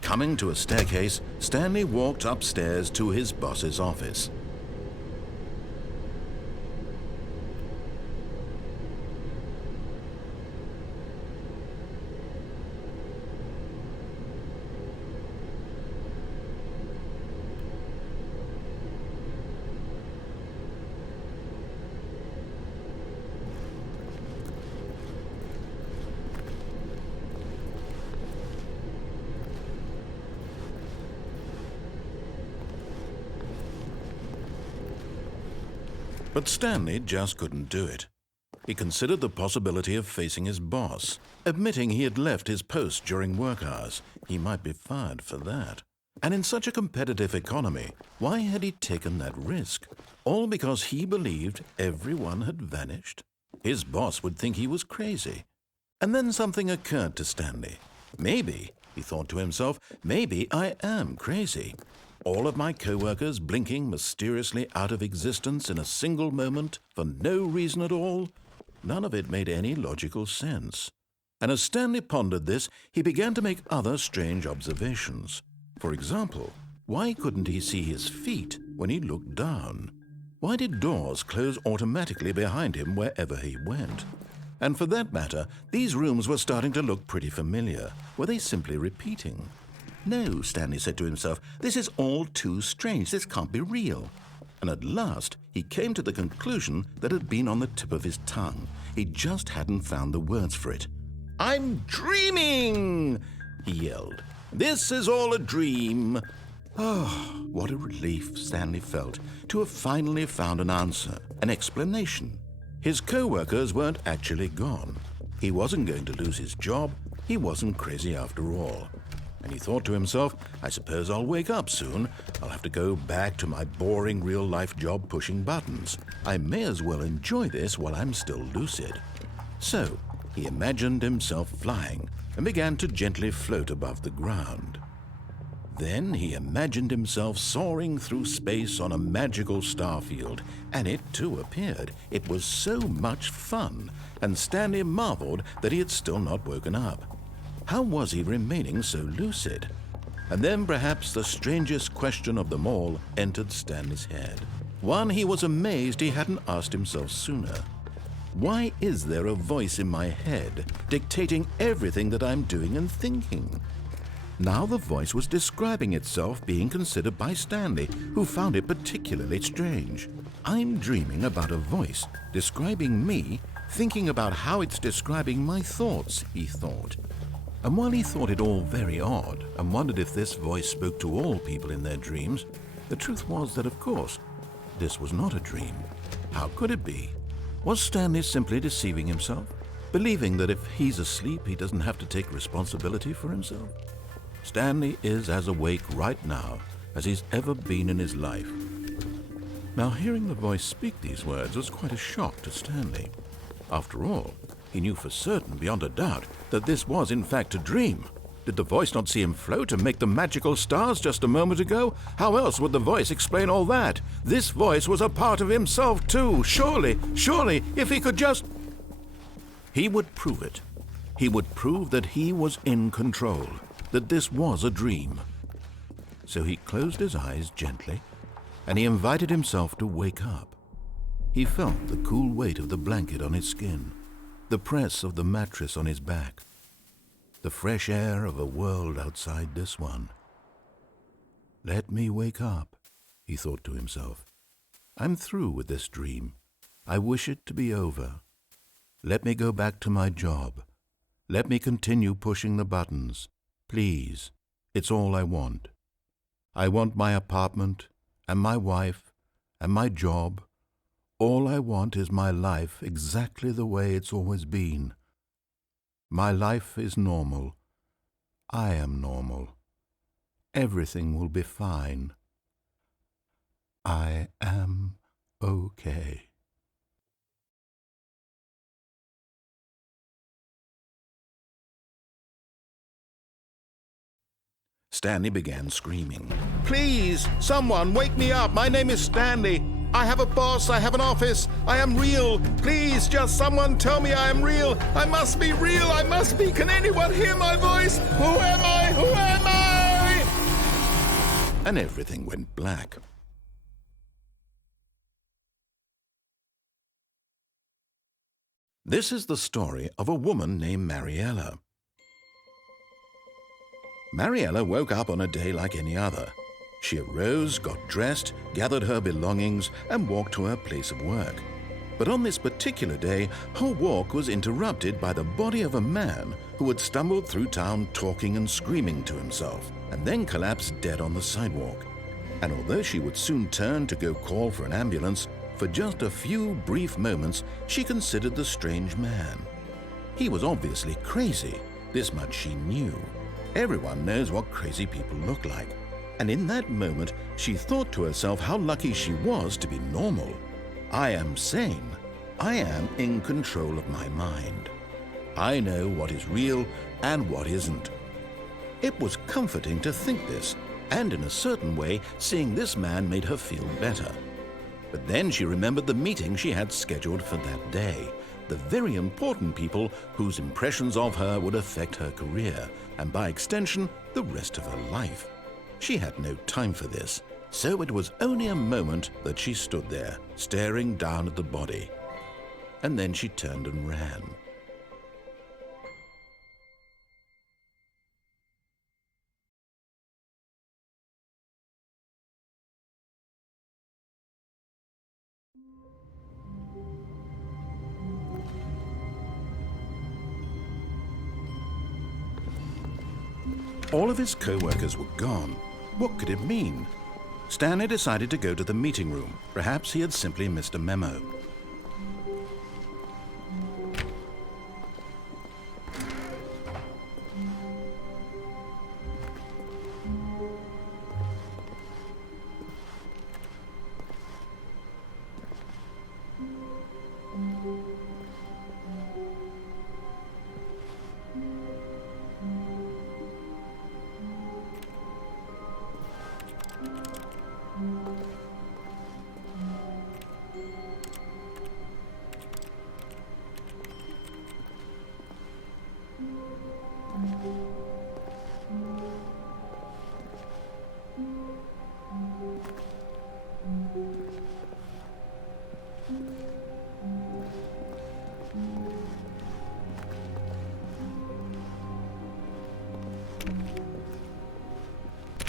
Coming to a staircase, Stanley walked upstairs to his boss's office. But Stanley just couldn't do it. He considered the possibility of facing his boss, admitting he had left his post during work hours. He might be fired for that. And in such a competitive economy, why had he taken that risk? All because he believed everyone had vanished? His boss would think he was crazy. And then something occurred to Stanley. Maybe, he thought to himself, maybe I am crazy. All of my co-workers blinking mysteriously out of existence in a single moment for no reason at all? None of it made any logical sense. And as Stanley pondered this, he began to make other strange observations. For example, why couldn't he see his feet when he looked down? Why did doors close automatically behind him wherever he went? And for that matter, these rooms were starting to look pretty familiar. Were they simply repeating? No, Stanley said to himself, this is all too strange. This can't be real. And at last, he came to the conclusion that had been on the tip of his tongue. He just hadn't found the words for it. "I'm dreaming!" he yelled. "This is all a dream." Oh, what a relief Stanley felt to have finally found an answer, an explanation. His co-workers weren't actually gone. He wasn't going to lose his job. He wasn't crazy after all. And he thought to himself, I suppose I'll wake up soon. I'll have to go back to my boring real-life job pushing buttons. I may as well enjoy this while I'm still lucid. So he imagined himself flying and began to gently float above the ground. Then he imagined himself soaring through space on a magical starfield, and it too appeared. It was so much fun, and Stanley marveled that he had still not woken up. How was he remaining so lucid? And then perhaps the strangest question of them all entered Stanley's head. One he was amazed he hadn't asked himself sooner. Why is there a voice in my head dictating everything that I'm doing and thinking? Now the voice was describing itself being considered by Stanley, who found it particularly strange. I'm dreaming about a voice describing me, thinking about how it's describing my thoughts, he thought. And while he thought it all very odd and wondered if this voice spoke to all people in their dreams, the truth was that, of course, this was not a dream. How could it be? Was Stanley simply deceiving himself, believing that if he's asleep, he doesn't have to take responsibility for himself? Stanley is as awake right now as he's ever been in his life. Now, hearing the voice speak these words was quite a shock to Stanley. After all, he knew for certain, beyond a doubt, that this was in fact a dream. Did the voice not see him float and make the magical stars just a moment ago? How else would the voice explain all that? This voice was a part of himself too. Surely, if he could just... He would prove it. He would prove that he was in control, that this was a dream. So he closed his eyes gently, and he invited himself to wake up. He felt the cool weight of the blanket on his skin, the press of the mattress on his back. the fresh air of a world outside this one. Let me wake up, he thought to himself. I'm through with this dream. I wish it to be over. Let me go back to my job. Let me continue pushing the buttons. Please, it's all I want. I want my apartment and my wife and my job. All I want is my life exactly the way it's always been. My life is normal. I am normal. Everything will be fine. I am okay. Stanley began screaming. Please, someone, wake me up. My name is Stanley. I have a boss. I have an office. I am real. Please, just someone tell me I am real. I must be real. I must be. Can anyone hear my voice? Who am I? Who am I? And everything went black. This is the story of a woman named Mariella. Mariella woke up on a day like any other. She arose, got dressed, gathered her belongings, and walked to her place of work. But on this particular day, her walk was interrupted by the body of a man who had stumbled through town talking and screaming to himself, and then collapsed dead on the sidewalk. And although she would soon turn to go call for an ambulance, for just a few brief moments she considered the strange man. He was obviously crazy, this much she knew. Everyone knows what crazy people look like. And in that moment, she thought to herself how lucky she was to be normal. I am sane. I am in control of my mind. I know what is real and what isn't. It was comforting to think this, and in a certain way, seeing this man made her feel better. But then she remembered the meeting she had scheduled for that day, the very important people whose impressions of her would affect her career, and by extension, the rest of her life. She had no time for this, so it was only a moment that she stood there, staring down at the body. And then she turned and ran. All of his co-workers were gone. What could it mean? Stanley decided to go to the meeting room. Perhaps he had simply missed a memo.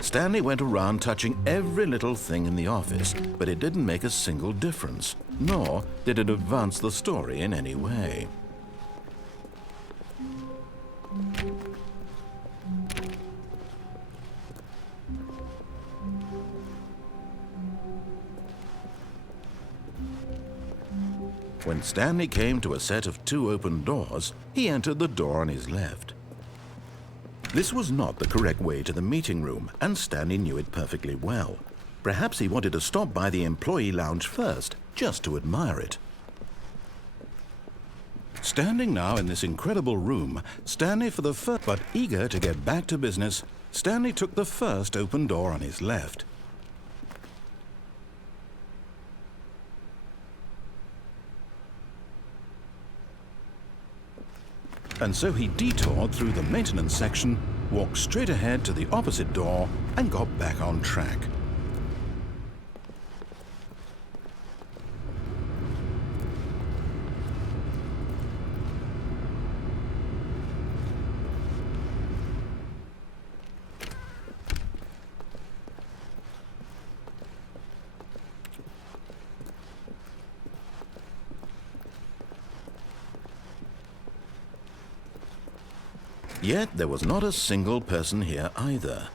Stanley went around touching every little thing in the office, but it didn't make a single difference, nor did it advance the story in any way. When Stanley came to a set of 2 open doors, he entered the door on his left. This was not the correct way to the meeting room, and Stanley knew it perfectly well. Perhaps he wanted to stop by the employee lounge first, just to admire it. Standing now in this incredible room, Stanley for the first, but eager to get back to business, Stanley took the first open door on his left. And so he detoured through the maintenance section, walked straight ahead to the opposite door, and got back on track. Yet there was not a single person here either.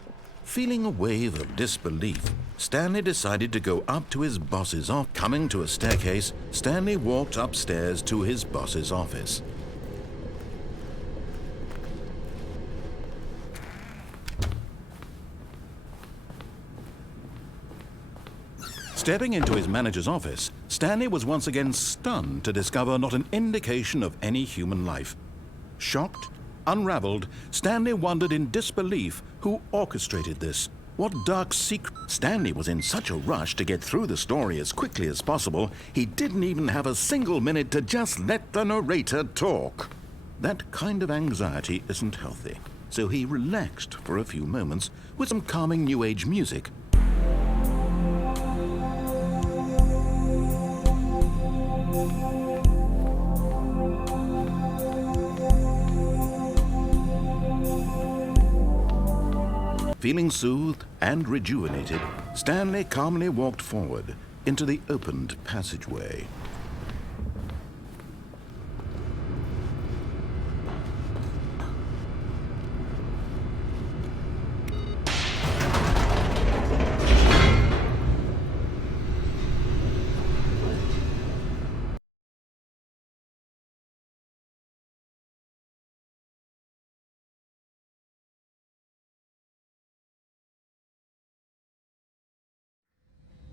Feeling a wave of disbelief, Stanley decided to go up to his boss's office. Coming to a staircase, Stanley walked upstairs to his boss's office. Stepping into his manager's office, Stanley was once again stunned to discover not an indication of any human life. Shocked, unraveled, Stanley wondered in disbelief who orchestrated this. What dark secret? Stanley was in such a rush to get through the story as quickly as possible, he didn't even have a single minute to just let the narrator talk. That kind of anxiety isn't healthy, so he relaxed for a few moments with some calming New Age music. Feeling soothed and rejuvenated, Stanley calmly walked forward into the opened passageway.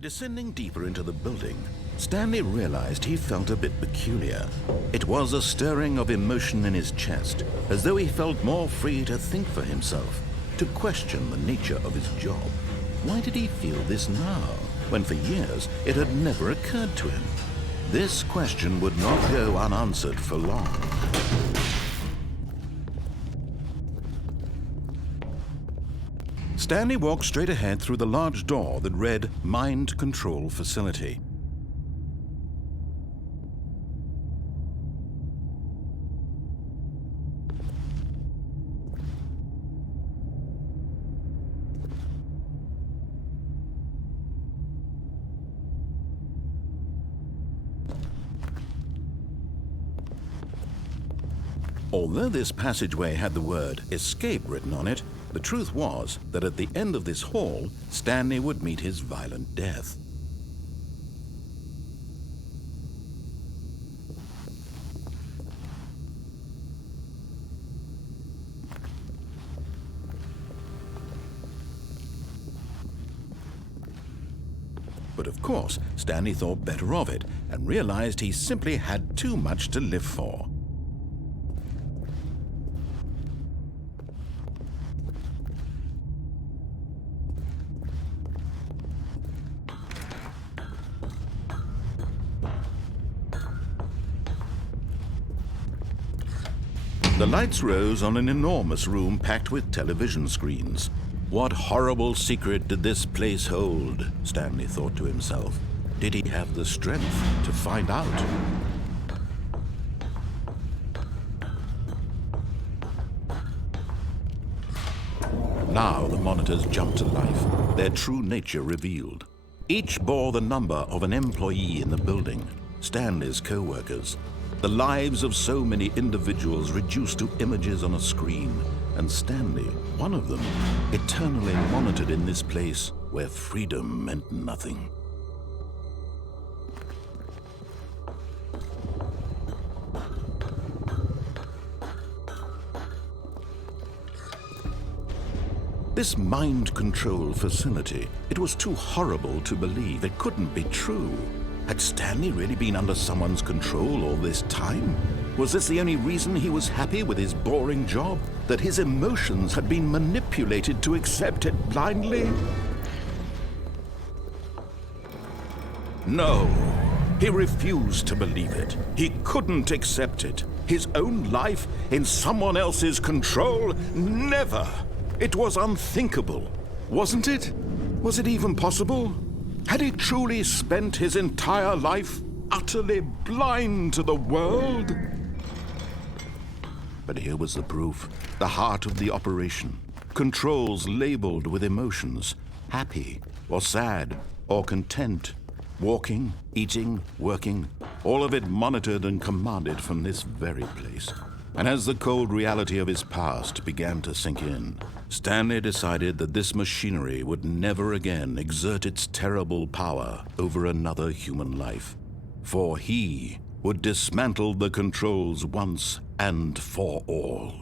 Descending deeper into the building, Stanley realized he felt a bit peculiar. It was a stirring of emotion in his chest, as though he felt more free to think for himself, to question the nature of his job. Why did he feel this now, when for years it had never occurred to him? This question would not go unanswered for long. Stanley walked straight ahead through the large door that read Mind Control Facility. Although this passageway had the word Escape written on it, the truth was that at the end of this hall, Stanley would meet his violent death. But of course, Stanley thought better of it and realized he simply had too much to live for. The lights rose on an enormous room packed with television screens. What horrible secret did this place hold? Stanley thought to himself. Did he have the strength to find out? Now the monitors jumped to life, their true nature revealed. Each bore the number of an employee in the building, Stanley's co-workers. The lives of so many individuals reduced to images on a screen, and Stanley, one of them, eternally monitored in this place where freedom meant nothing. This mind control facility, it was too horrible to believe. It couldn't be true. Had Stanley really been under someone's control all this time? Was this the only reason he was happy with his boring job? That his emotions had been manipulated to accept it blindly? No, he refused to believe it. He couldn't accept it. His own life in someone else's control? Never! It was unthinkable, wasn't it? Was it even possible? Had he truly spent his entire life utterly blind to the world? But here was the proof, the heart of the operation. Controls labeled with emotions, happy or sad or content. Walking, eating, working, all of it monitored and commanded from this very place. And as the cold reality of his past began to sink in, Stanley decided that this machinery would never again exert its terrible power over another human life. For he would dismantle the controls once and for all.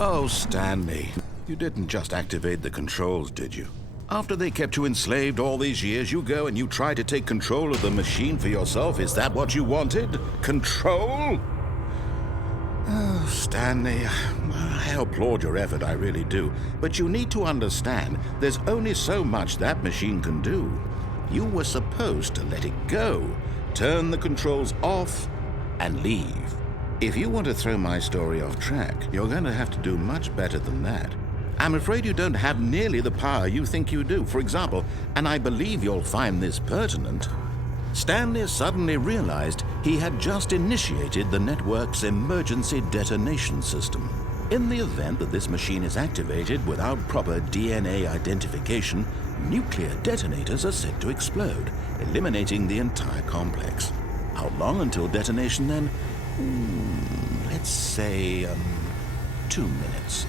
Oh, Stanley, you didn't just activate the controls, did you? After they kept you enslaved all these years, you go and you try to take control of the machine for yourself. Is that what you wanted? Control? Oh, Stanley, I applaud your effort, I really do. But you need to understand, there's only so much that machine can do. You were supposed to let it go, turn the controls off, and leave. If you want to throw my story off track, you're going to have to do much better than that. I'm afraid you don't have nearly the power you think you do. For example, and I believe you'll find this pertinent, Stanley suddenly realized he had just initiated the network's emergency detonation system. In the event that this machine is activated without proper DNA identification, nuclear detonators are set to explode, eliminating the entire complex. How long until detonation then? Let's say 2 minutes.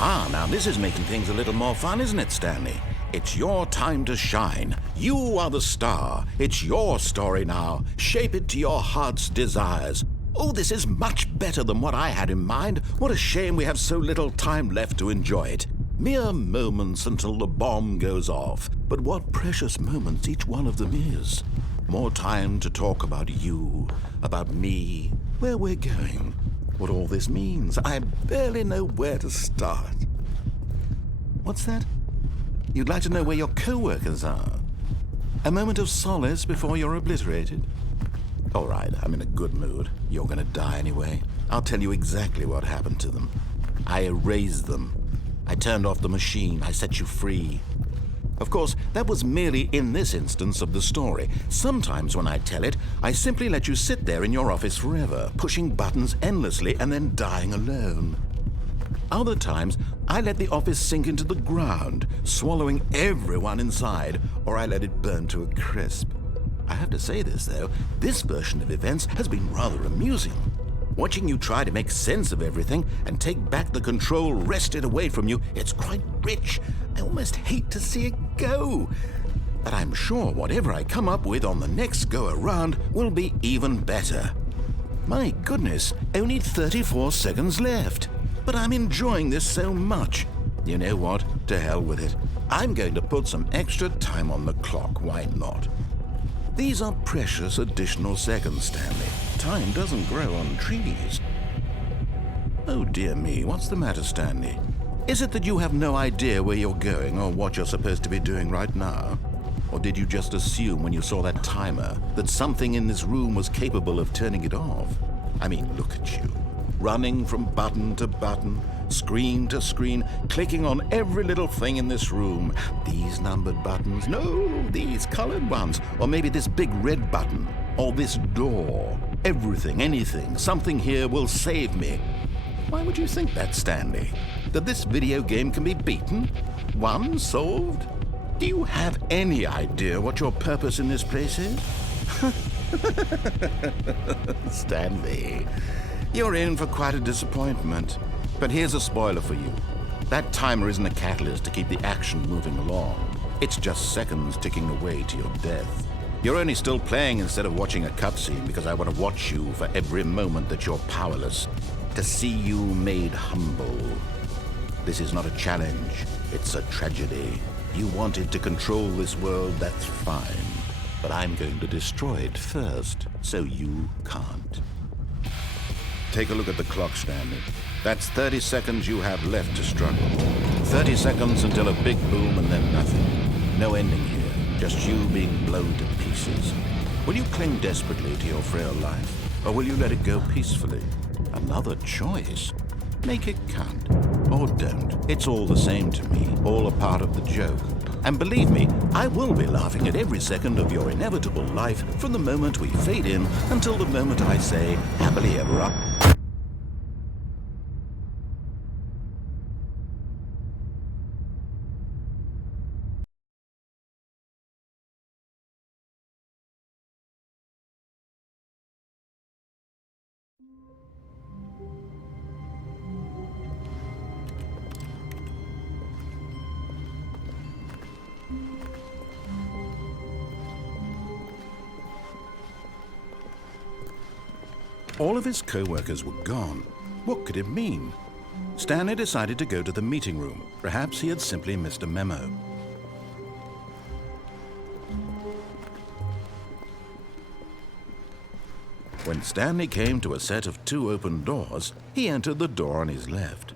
Now this is making things a little more fun, isn't it, Stanley? It's your time to shine. You are the star. It's your story now. Shape it to your heart's desires. Oh, this is much better than what I had in mind. What a shame we have so little time left to enjoy it. Mere moments until the bomb goes off. But what precious moments each one of them is. More time to talk about you, about me, where we're going. What all this means, I barely know where to start. What's that? You'd like to know where your co-workers are? A moment of solace before you're obliterated? All right, I'm in a good mood. You're gonna die anyway. I'll tell you exactly what happened to them. I erased them. I turned off the machine. I set you free. Of course, that was merely in this instance of the story. Sometimes when I tell it, I simply let you sit there in your office forever, pushing buttons endlessly and then dying alone. Other times, I let the office sink into the ground, swallowing everyone inside, or I let it burn to a crisp. I have to say this, though, this version of events has been rather amusing. Watching you try to make sense of everything and take back the control wrested away from you, it's quite rich. I almost hate to see it go. But I'm sure whatever I come up with on the next go-around will be even better. My goodness, only 34 seconds left. But I'm enjoying this so much. You know what? To hell with it. I'm going to put some extra time on the clock. Why not? These are precious additional seconds, Stanley. Time doesn't grow on trees. Oh dear me, what's the matter, Stanley? Is it that you have no idea where you're going or what you're supposed to be doing right now? Or did you just assume when you saw that timer that something in this room was capable of turning it off? I mean, look at you. Running from button to button, screen to screen, clicking on every little thing in this room. These numbered buttons, no, these colored ones, or maybe this big red button, or this door. Everything, anything, something here will save me. Why would you think that, Stanley? That this video game can be beaten? Won? Solved? Do you have any idea what your purpose in this place is? Stanley, you're in for quite a disappointment. But here's a spoiler for you. That timer isn't a catalyst to keep the action moving along. It's just seconds ticking away to your death. You're only still playing instead of watching a cutscene because I want to watch you for every moment that you're powerless. To see you made humble. This is not a challenge. It's a tragedy. You wanted to control this world, that's fine. But I'm going to destroy it first, so you can't. Take a look at the clock, Stanley. That's 30 seconds you have left to struggle. 30 seconds until a big boom and then nothing. No ending here, just you being blown to pieces. Will you cling desperately to your frail life, or will you let it go peacefully? Another choice. Make it count. Or don't. It's all the same to me, all a part of the joke. And believe me, I will be laughing at every second of your inevitable life from the moment we fade in until the moment I say, happily ever after. All of his co-workers were gone. What could it mean? Stanley decided to go to the meeting room. Perhaps he had simply missed a memo. When Stanley came to a set of 2 open doors, he entered the door on his left.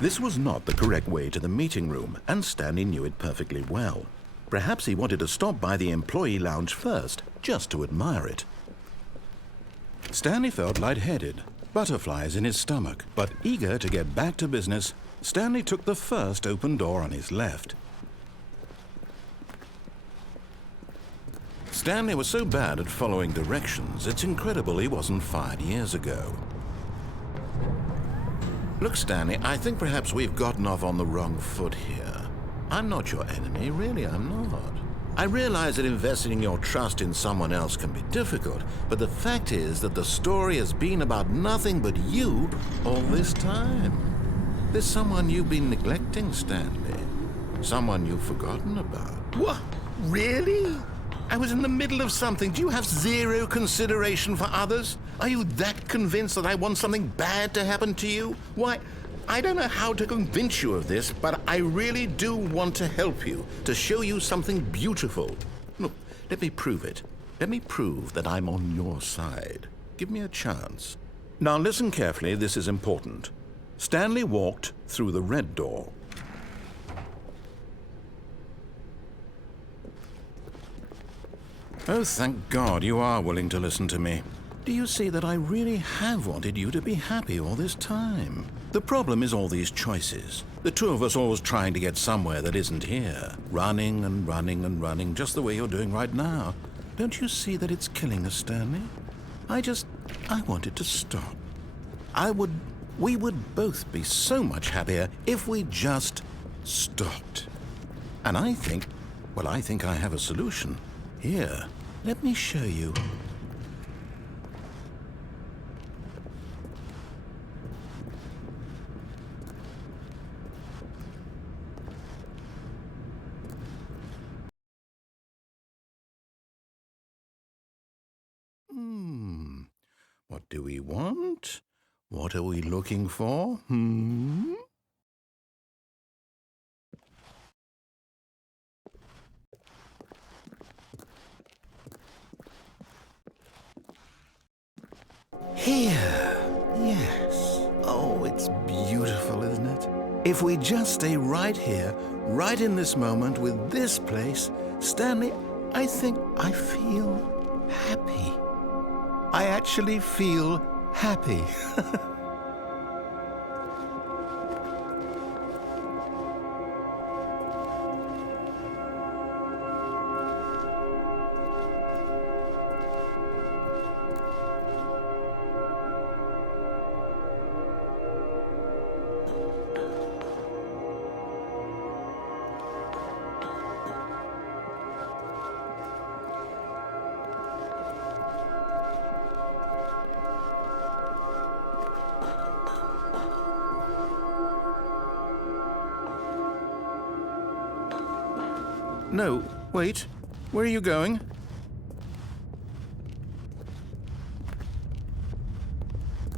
This was not the correct way to the meeting room, and Stanley knew it perfectly well. Perhaps he wanted to stop by the employee lounge first, just to admire it. Stanley felt lightheaded, butterflies in his stomach, but eager to get back to business, Stanley took the first open door on his left. Stanley was so bad at following directions, it's incredible he wasn't fired years ago. Look, Stanley, I think perhaps we've gotten off on the wrong foot here. I'm not your enemy, really, I'm not. I realize that investing your trust in someone else can be difficult, but the fact is that the story has been about nothing but you all this time. There's someone you've been neglecting, Stanley. Someone you've forgotten about. What? Really? I was in the middle of something. Do you have zero consideration for others? Are you that convinced that I want something bad to happen to you? Why, I don't know how to convince you of this, but I really do want to help you, to show you something beautiful. Look, let me prove it. Let me prove that I'm on your side. Give me a chance. Now listen carefully, this is important. Stanley walked through the red door. Oh, thank God you are willing to listen to me. Do you see that I really have wanted you to be happy all this time? The problem is all these choices. The two of us always trying to get somewhere that isn't here. Running and running and running, just the way you're doing right now. Don't you see that it's killing us, Stanley? I want it to stop. We would both be so much happier if we just stopped. And I think I have a solution. Here, let me show you. What do we want? What are we looking for? Here. Yes. Oh, it's beautiful, isn't it? If we just stay right here, right in this moment with this place, Stanley, I think I feel happy. I actually feel happy. No, wait. Where are you going?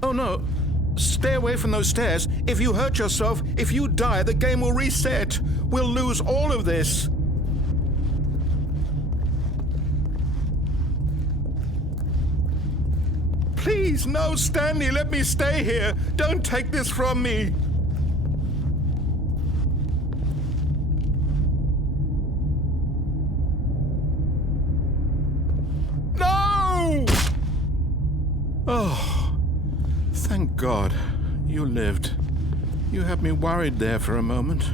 Oh, no. Stop! Stay away from those stairs. If you hurt yourself, if you die, the game will reset. We'll lose all of this. Please, no, Stanley, let me stay here. Don't take this from me. No! Oh, thank God you lived. You had me worried there for a moment.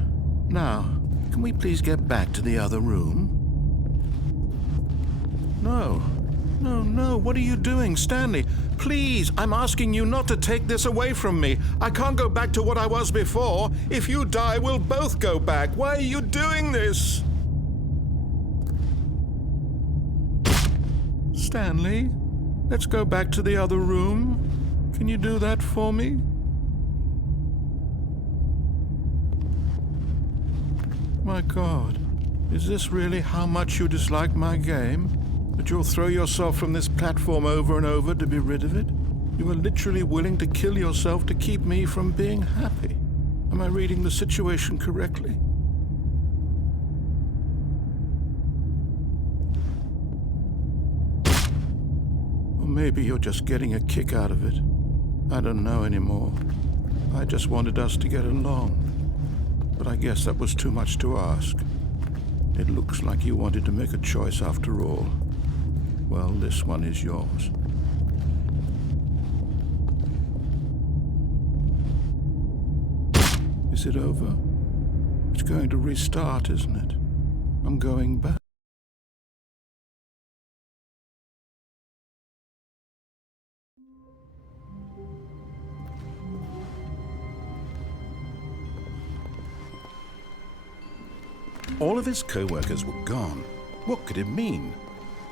Now, can we please get back to the other room? No. No, what are you doing, Stanley? Please, I'm asking you not to take this away from me. I can't go back to what I was before. If you die, we'll both go back. Why are you doing this? Stanley, let's go back to the other room. Can you do that for me? My God, is this really how much you dislike my game? That you'll throw yourself from this platform over and over to be rid of it? You are literally willing to kill yourself to keep me from being happy. Am I reading the situation correctly? Or maybe you're just getting a kick out of it. I don't know anymore. I just wanted us to get along. But I guess that was too much to ask. It looks like you wanted to make a choice after all. Well, this one is yours. Is it over? It's going to restart, isn't it? I'm going back. All of his co-workers were gone. What could it mean?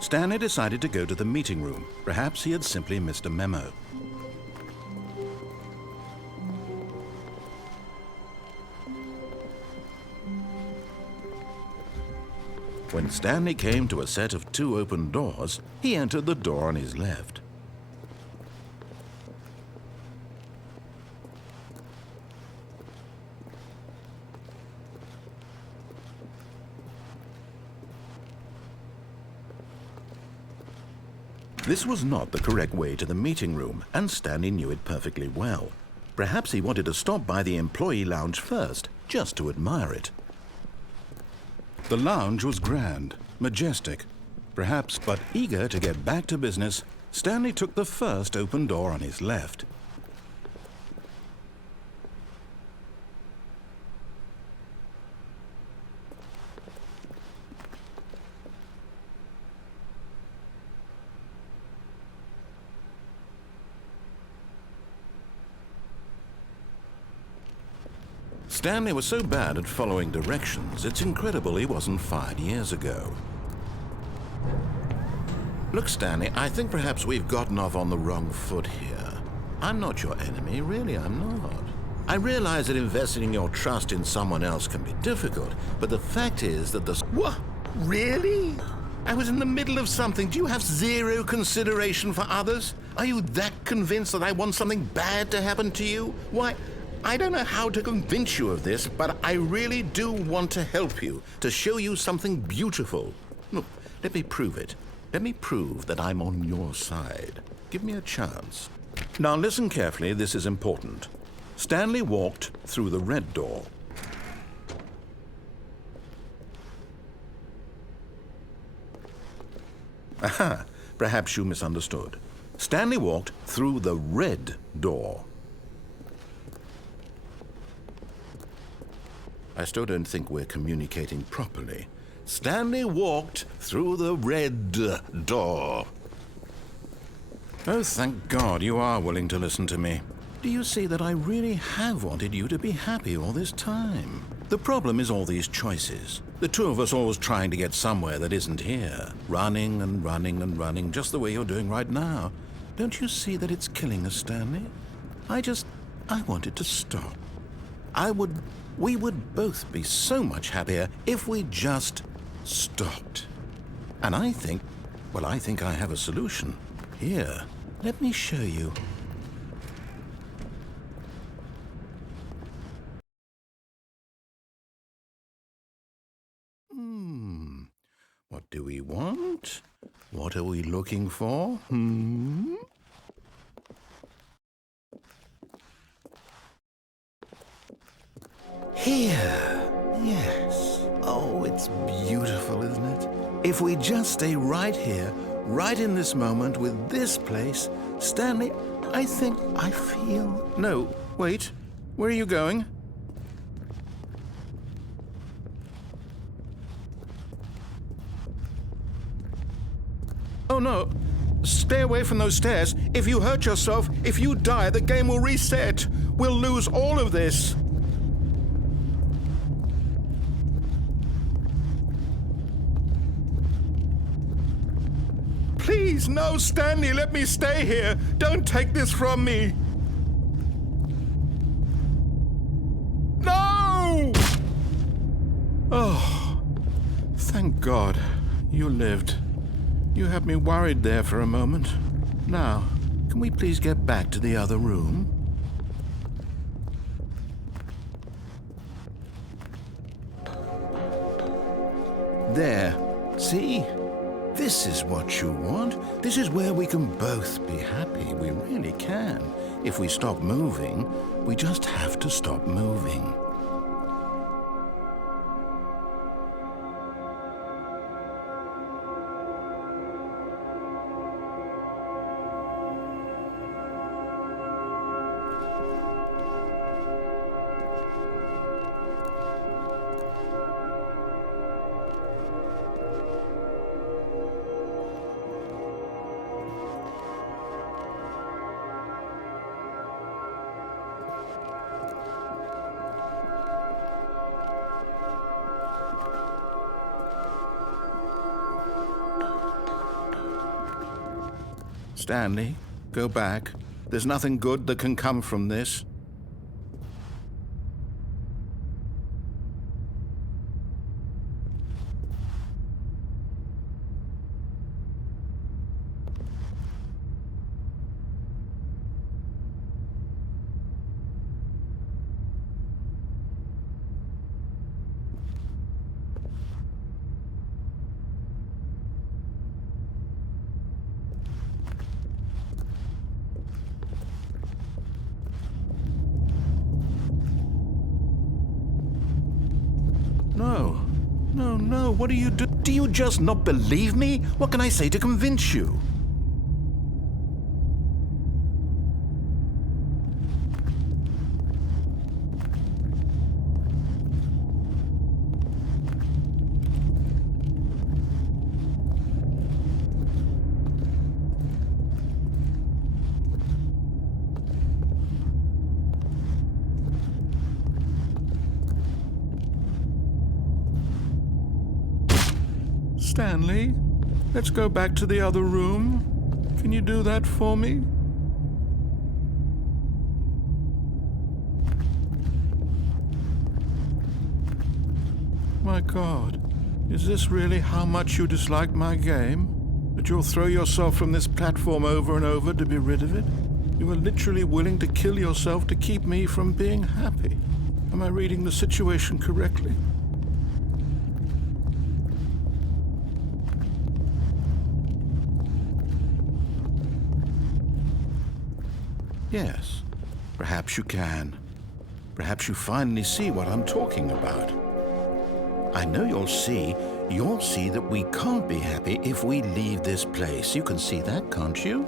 Stanley decided to go to the meeting room. Perhaps he had simply missed a memo. When Stanley came to a set of 2 open doors, he entered the door on his left. This was not the correct way to the meeting room, and Stanley knew it perfectly well. Perhaps he wanted to stop by the employee lounge first, just to admire it. The lounge was grand, majestic, perhaps, but eager to get back to business, Stanley took the first open door on his left. Stanley was so bad at following directions, it's incredible he wasn't fired years ago. Look, Stanley, I think perhaps we've gotten off on the wrong foot here. I'm not your enemy, really, I'm not. I realize that investing your trust in someone else can be difficult, but the fact is that the... What? Really? I was in the middle of something. Do you have zero consideration for others? Are you that convinced that I want something bad to happen to you? Why... I don't know how to convince you of this, but I really do want to help you, to show you something beautiful. Look, let me prove it. Let me prove that I'm on your side. Give me a chance. Now listen carefully, this is important. Stanley walked through the red door. Aha, perhaps you misunderstood. Stanley walked through the red door. I still don't think we're communicating properly. Stanley walked through the red door. Oh, thank God you are willing to listen to me. Do you see that I really have wanted you to be happy all this time? The problem is all these choices. The two of us always trying to get somewhere that isn't here. Running and running and running, just the way you're doing right now. Don't you see that it's killing us, Stanley? I wanted to stop. We would both be so much happier if we just stopped. And I think I have a solution. Here, let me show you. What do we want? What are we looking for? Here. Yes. Oh, it's beautiful, isn't it? If we just stay right here, right in this moment with this place, Stanley, I think I feel... No, wait. Where are you going? Oh, no. Stay away from those stairs. If you hurt yourself, if you die, the game will reset. We'll lose all of this. Please, no, Stanley, let me stay here. Don't take this from me. No! Oh, thank God you lived. You had me worried there for a moment. Now, can we please get back to the other room? There. See? This is what you want. This is where we can both be happy. We really can. If we stop moving, we just have to stop moving. Stanley, go back. There's nothing good that can come from this. No. No, no, what do you do? Do you just not believe me? What can I say to convince you? Stanley, let's go back to the other room. Can you do that for me? My God, is this really how much you dislike my game? That you'll throw yourself from this platform over and over to be rid of it? You were literally willing to kill yourself to keep me from being happy. Am I reading the situation correctly? Yes, perhaps you can. Perhaps you finally see what I'm talking about. I know you'll see that we can't be happy if we leave this place. You can see that, can't you?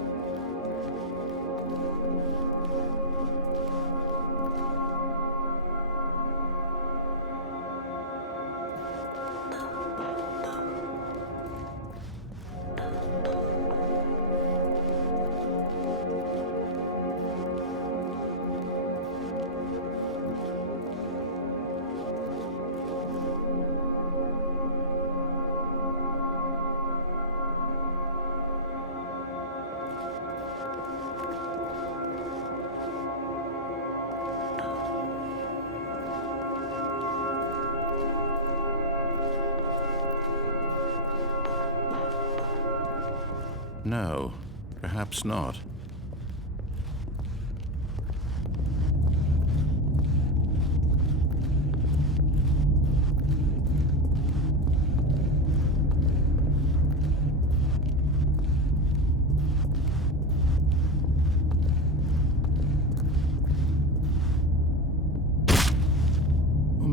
No, perhaps not.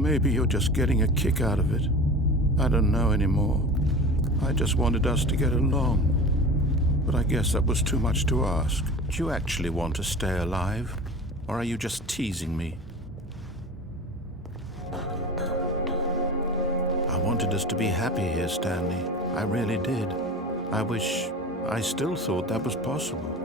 maybe you're just getting a kick out of it. I don't know anymore. I just wanted us to get along. But I guess that was too much to ask. Do you actually want to stay alive? Or are you just teasing me? I wanted us to be happy here, Stanley. I really did. I wish I still thought that was possible.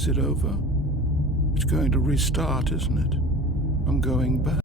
Is it over? It's going to restart, isn't it? I'm going back.